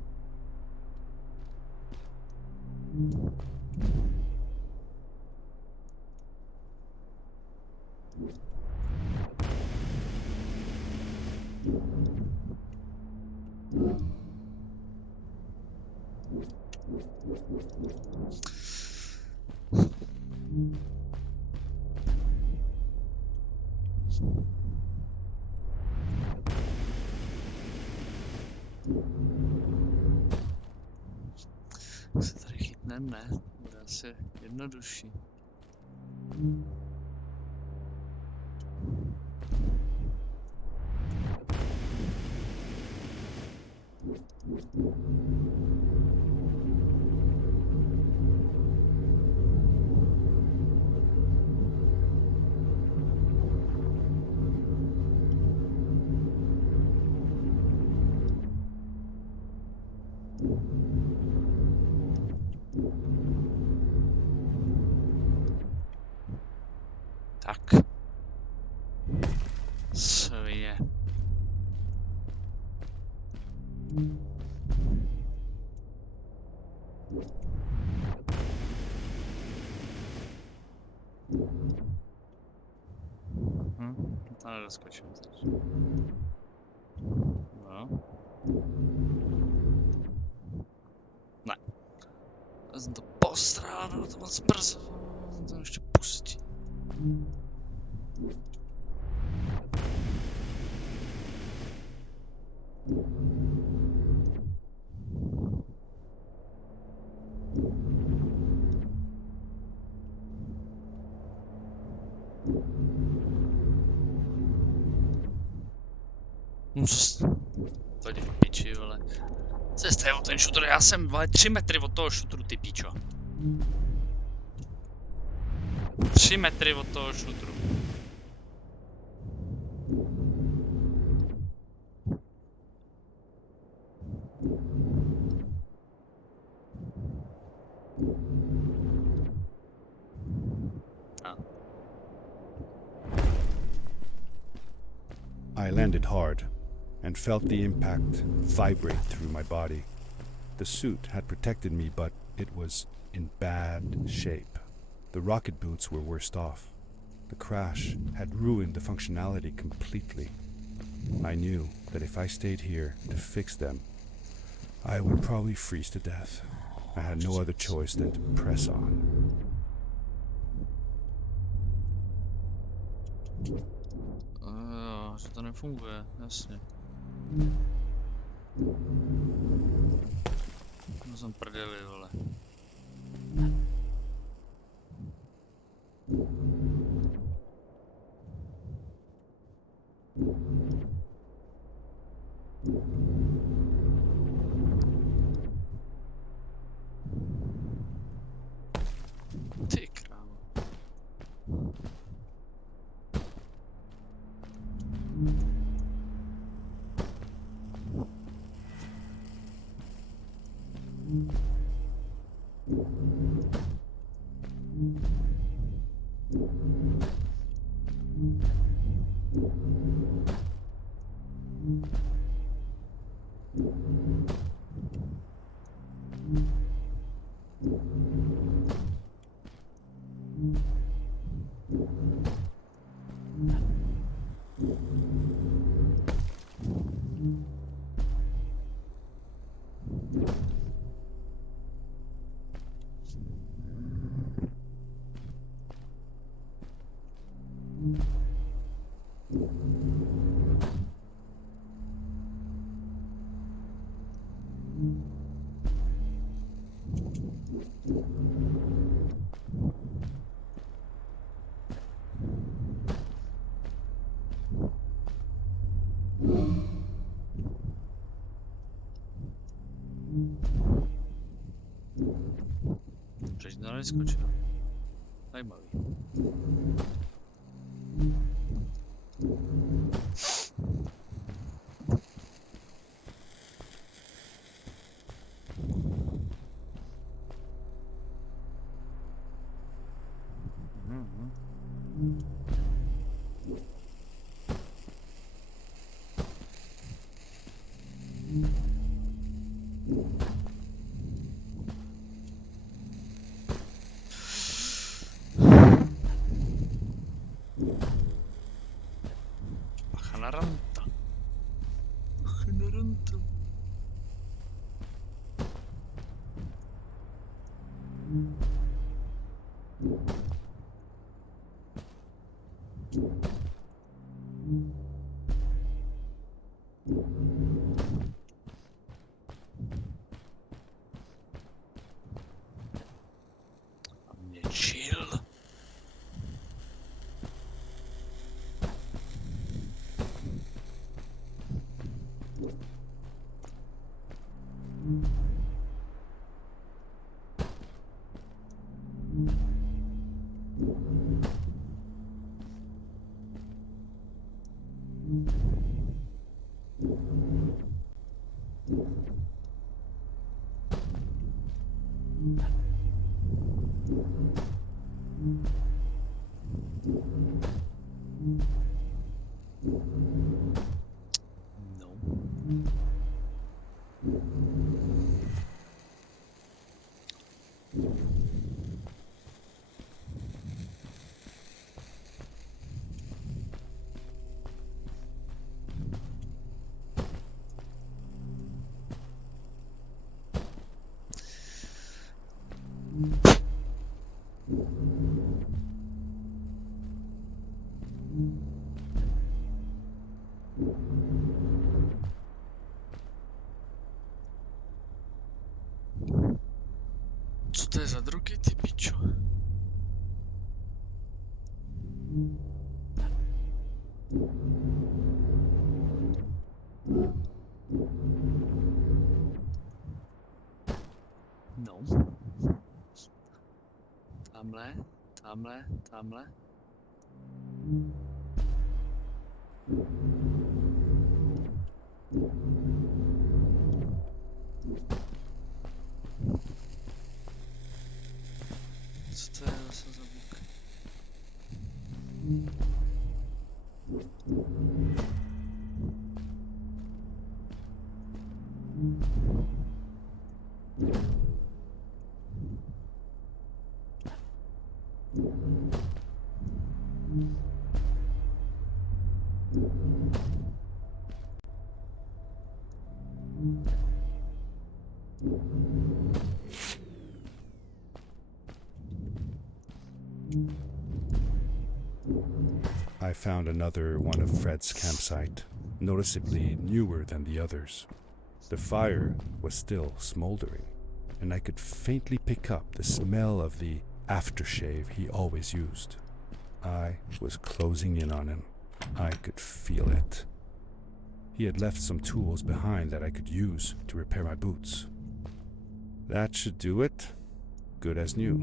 Se tady chytnem, ne? Bude asi jednodušší. Tak. Svině. To nedoskočím teď. No. Ne. Já jsem to postrádal, to moc brzo. To ještě pustit. To jde v piči, vole. Cesta je o ten šutr, já jsem, vole, 3 metry od toho šutru, ty pičo. 3 metry od toho šutru. I landed hard and felt the impact vibrate through my body. The suit had protected me, but it was in bad shape. The rocket boots were worst off. The crash had ruined the functionality completely. I knew that if I stayed here to fix them, I would probably freeze to death. I had no other choice than to press on. Že to nefunguje, jasně. No jsem prdeli, vole. Ty krávo. Přeč to neskočil. Zajímavý. Naranta. Naranta. A mě chill. to je za drogy, ty pičo? No. Tamhle. Co to je zase za buk? I found another one of Fred's campsite, noticeably newer than the others. The fire was still smoldering, and I could faintly pick up the smell of the aftershave he always used. I was closing in on him. I could feel it. He had left some tools behind that I could use to repair my boots. That should do it. Good as new.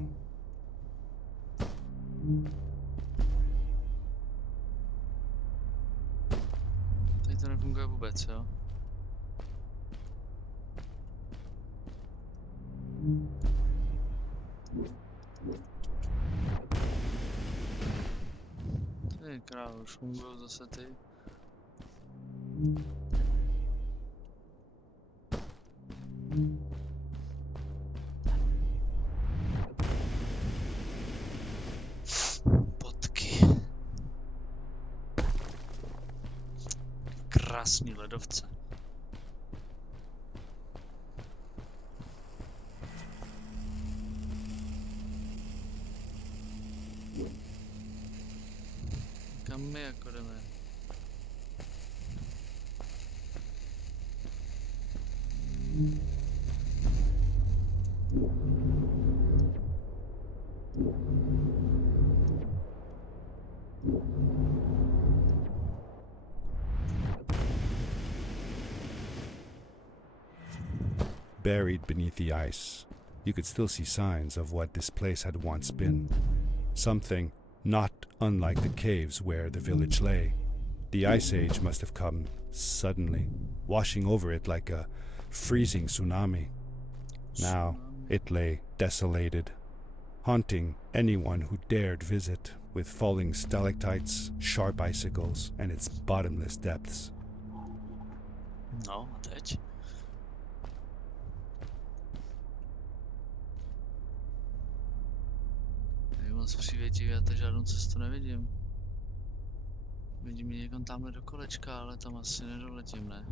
Tady to nefunguje vůbec, jo? Ty krávo, už fungují zase ty. Potky. Krásný ledovce. Kam my jako jdeme? Buried beneath the ice, you could still see signs of what this place had once been. Something not unlike the caves where the village lay. The Ice Age must have come suddenly, washing over it like a freezing tsunami. Now it lay desolated, haunting anyone who dared visit, with falling stalactites, sharp icicles, and its bottomless depths. No, a teď? Je moc přívětivý, já to žádnou cestu nevidím. Vidím ji někam tamhle do kolečka, ale tam asi nedoletím, ne?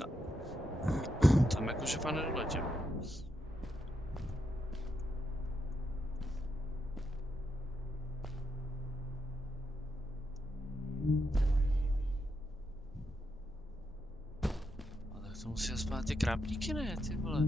No. Tam jakože fakt nedoletím. To musí aspoň ty krápníky, ne, ty vole.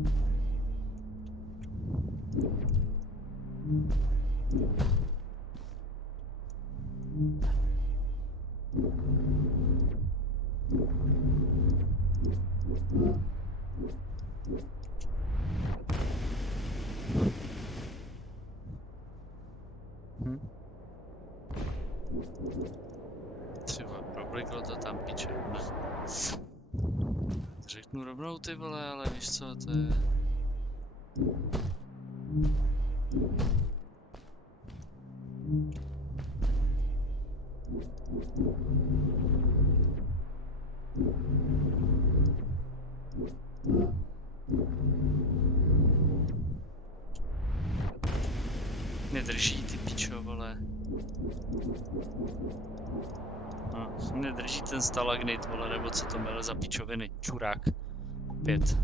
Třeba probliklo to tam piče, ne? Řeknu rovnou ty vole, ale víš co, to je... Nedrží ty pičo, vole. No, nedrží ten stalagnit, vole, nebo co to mělo za pičoviny, čurák. 5.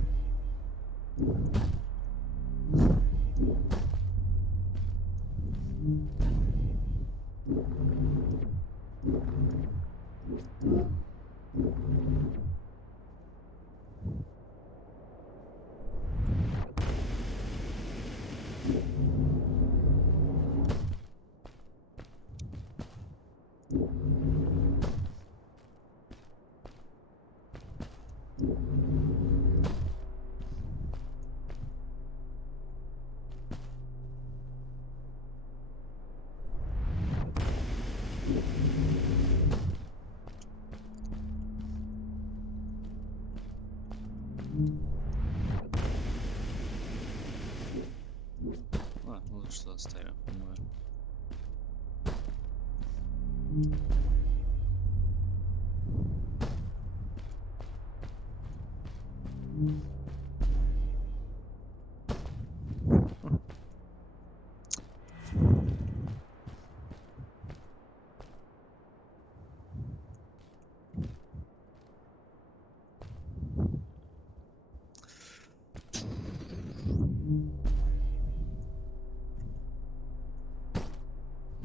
No už to zase tady funguje.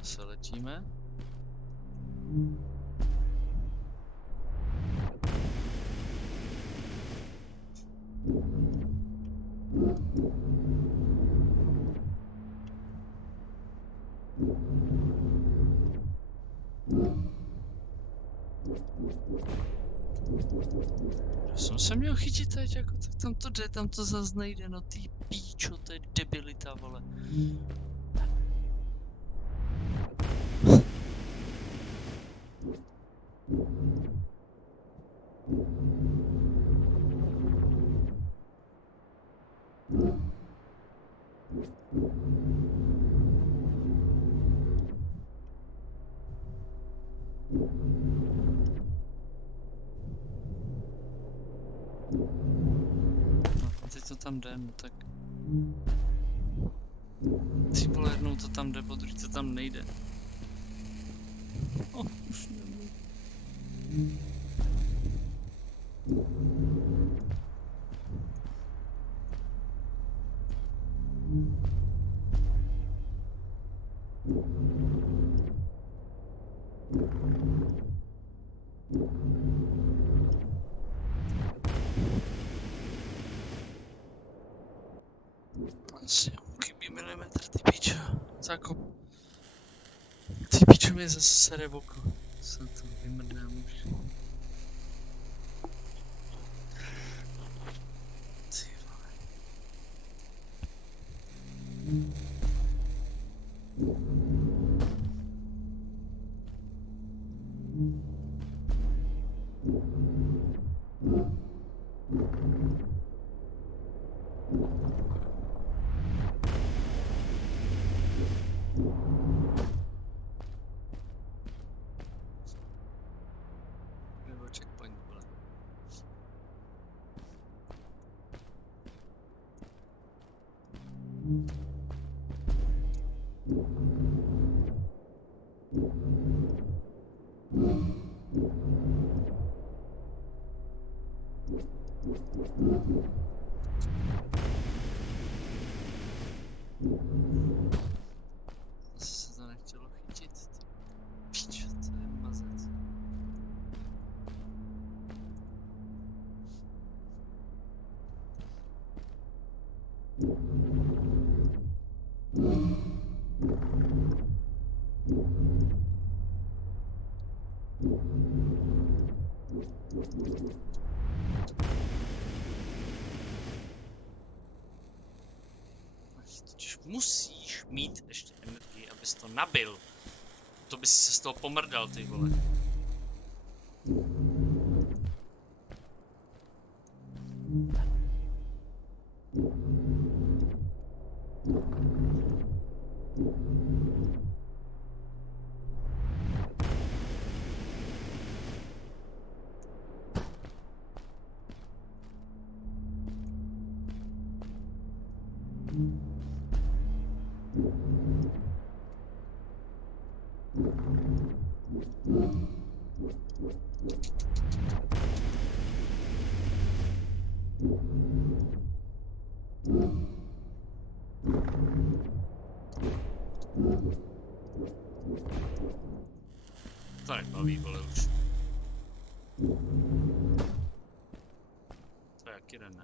Se letíme. Já jsem se měl chytit teď, jako tak tam to jde, tam to zas nejde, no ty píčo, to je debilita, vole. No, teď to tam jde, no tak... Ty vole, jednou to tam jde, po druhé to tam nejde. Už nemůžu. Asi chybí milimetr, ty pičo. Zákop. Ty pičo mě zase sere v oko. Se to vymrdám už. Ty vole. Nebo checkpoint byl. Zase se to nechtělo chytit. Pičo, to je mazec. Totiž musíš mít ještě energii, abys to nabil. To bys se z toho pomrdal, ty vole. Tak. Kieran ne.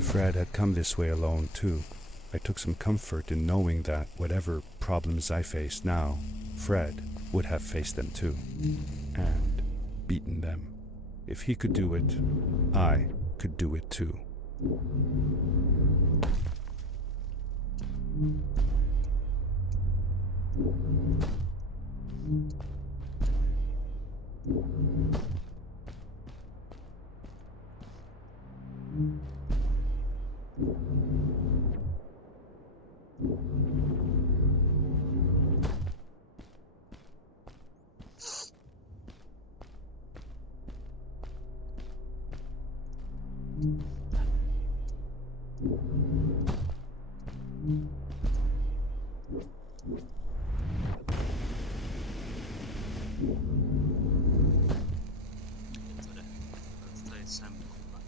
Fred had come this way alone, too. I took some comfort in knowing that whatever problems I faced now, Fred would have faced them too, and beaten them. If he could do it, I could do it too. Tady jsem, kurva.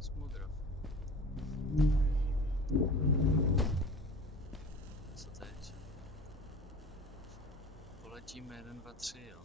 Smudrov. Co teď? Poletíme 1, 2, 3, jo.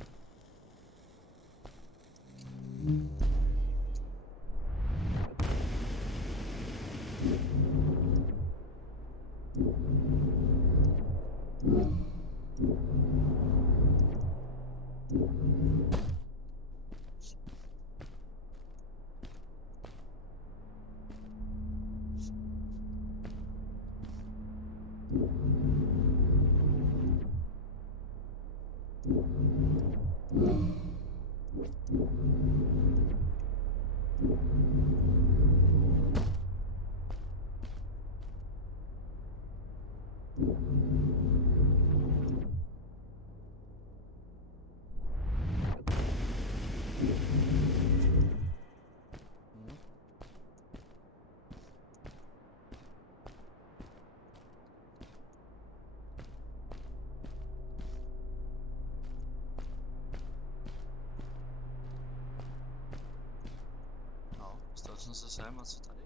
No, dostal jsem se sem a co tady?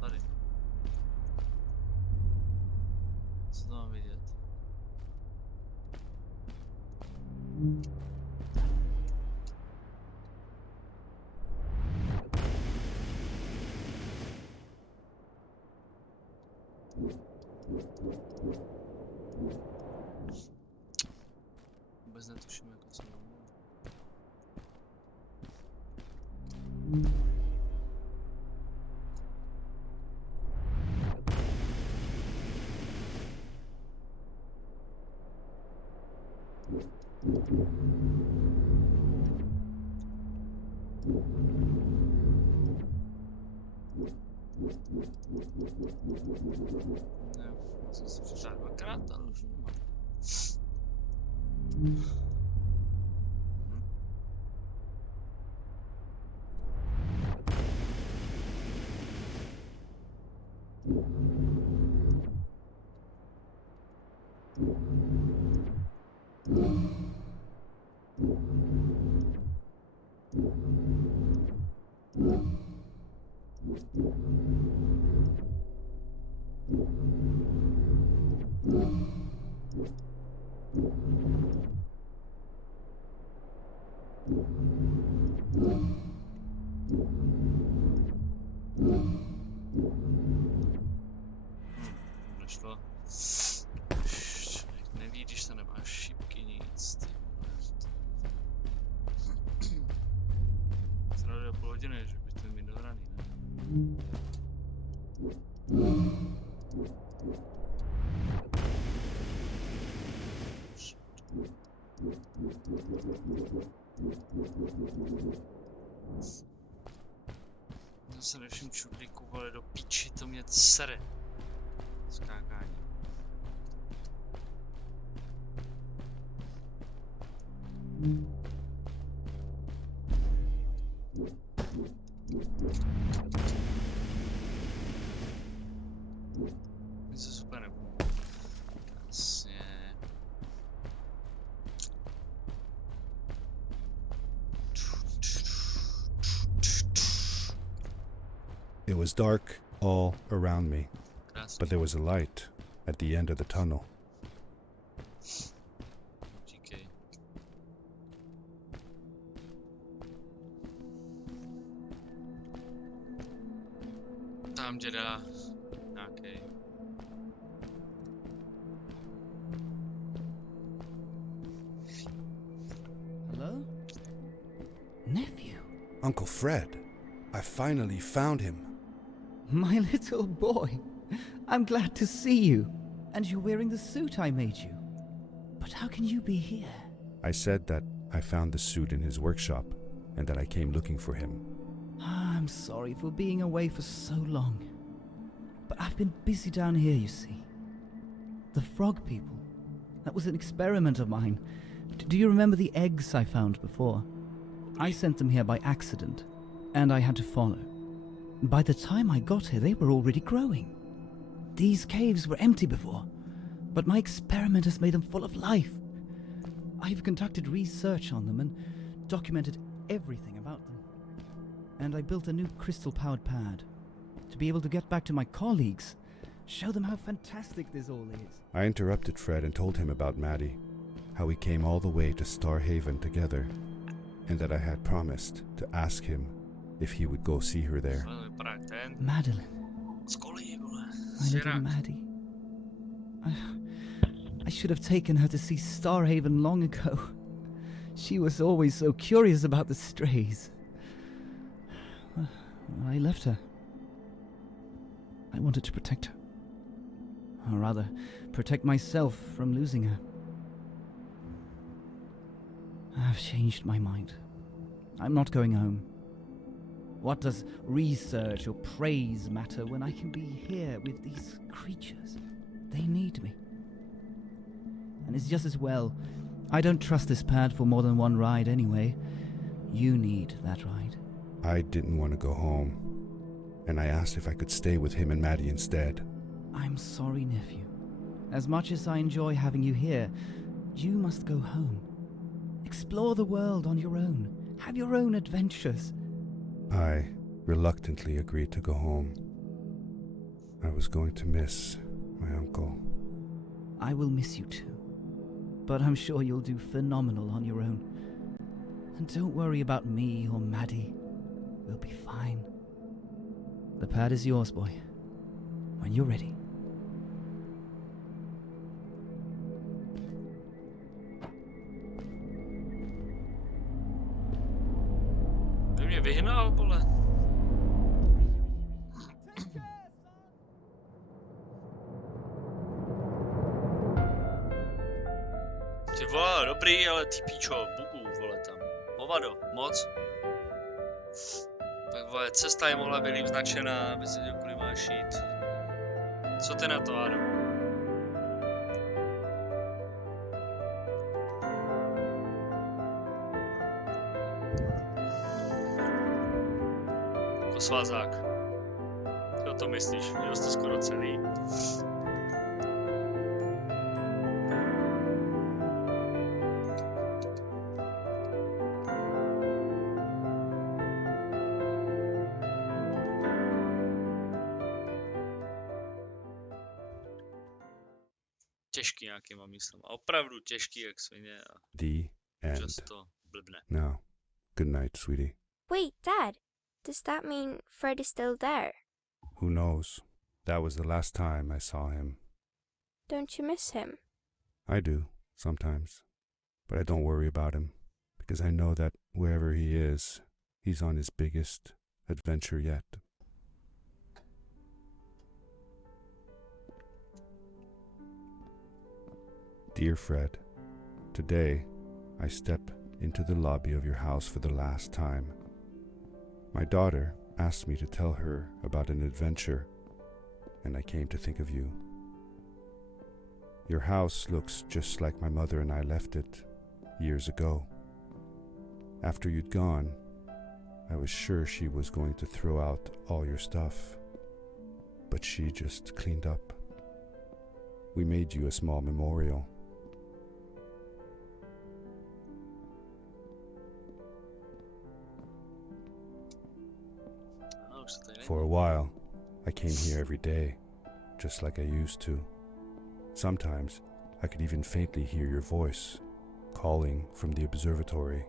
Tady. Co tam mám vidět? Vůbec netuším, jako co mám. Ne, jsem si přišel dvakrát, ale už nemám. Nešlo. Člověk neví, když to nemá šipky, nic. Zrovna do půl hodiny, že by to mít dohraný, ne? To se nevšim čudlíku, vole, do píči, to mě sere. Skákání. Nic se super nepůjde. Jasně. It was dark all around me, Krásně. but there was a light at the end of the tunnel. Říkej. Tam dědá nějaký. Hello? Nephew? Uncle Fred, I finally found him. My little boy. I'm glad to see you. And you're wearing the suit I made you. But how can you be here? I said that I found the suit in his workshop and that I came looking for him. I'm sorry for being away for so long. But I've been busy down here, you see. The frog people. That was an experiment of mine. Do you remember the eggs I found before? I sent them here by accident, and I had to follow. By the time I got here, they were already growing. These caves were empty before, but my experiment has made them full of life. I've conducted research on them and documented everything about them. And I built a new crystal-powered pad to be able to get back to my colleagues, show them how fantastic this all is. I interrupted Fred and told him about Maddie, how we came all the way to Starhaven together, and that I had promised to ask him if he would go see her there. Madeline. My little Maddie. I should have taken her to see Starhaven long ago. She was always so curious about the strays. I left her. I wanted to protect her. Or rather, protect myself from losing her. I've changed my mind. I'm not going home. What does research or praise matter when I can be here with these creatures? They need me. And it's just as well. I don't trust this pad for more than one ride anyway. You need that ride. I didn't want to go home, and I asked if I could stay with him and Maddie instead. I'm sorry, nephew. As much as I enjoy having you here, you must go home. Explore the world on your own. Have your own adventures. I reluctantly agreed to go home. I was going to miss my uncle. I will miss you too. But I'm sure you'll do phenomenal on your own. And don't worry about me or Maddie. We'll be fine. The pad is yours, boy. When you're ready. Vy mě vyhnal, vole. Ty vole, dobrý, ale ty píčo, bugu, vole tam. Hovado, moc. Tak vole, cesta je mohla být líp značená, aby se děl, kudy máš jít. Co ty na to, Adam? Jako svázák. Co to myslíš? Viděl jsi to skoro celý. Těžký nějakýma myslama. Opravdu těžký jak svině a The end. často blbne. Now, Good night, sweetie. Wait, Dad. Does that mean Fred is still there? Who knows? That was the last time I saw him. Don't you miss him? I do, sometimes. But I don't worry about him, because I know that wherever he is, he's on his biggest adventure yet. Dear Fred, today I step into the lobby of your house for the last time. My daughter asked me to tell her about an adventure, and I came to think of you. Your house looks just like my mother and I left it years ago. After you'd gone, I was sure she was going to throw out all your stuff, but she just cleaned up. We made you a small memorial. For a while, I came here every day, just like I used to. Sometimes, I could even faintly hear your voice, calling from the observatory,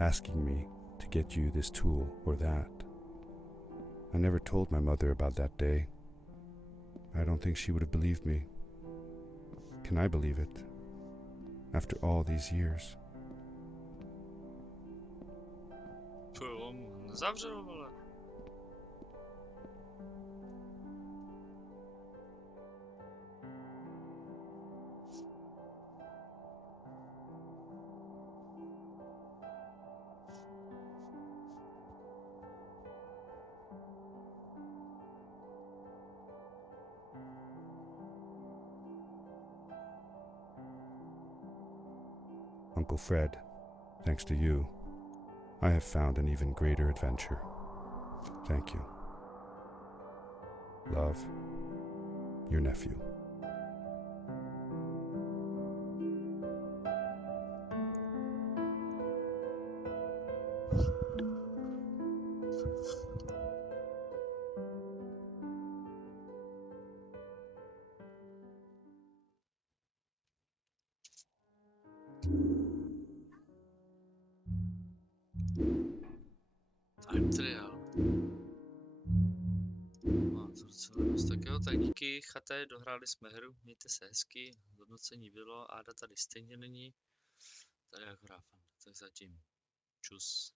asking me to get you this tool or that. I never told my mother about that day. I don't think she would have believed me. Can I believe it? After all these years? Zavřel, vole. Uncle Fred, thanks to you, I have found an even greater adventure. Thank you. Love, your nephew. Time trial. No, to docela dost. Tak jo, tak díky, chate, dohráli jsme hru, mějte se hezky, hodnocení bylo, Áda tady stejně není, tady jako ráfan, tak zatím, čus.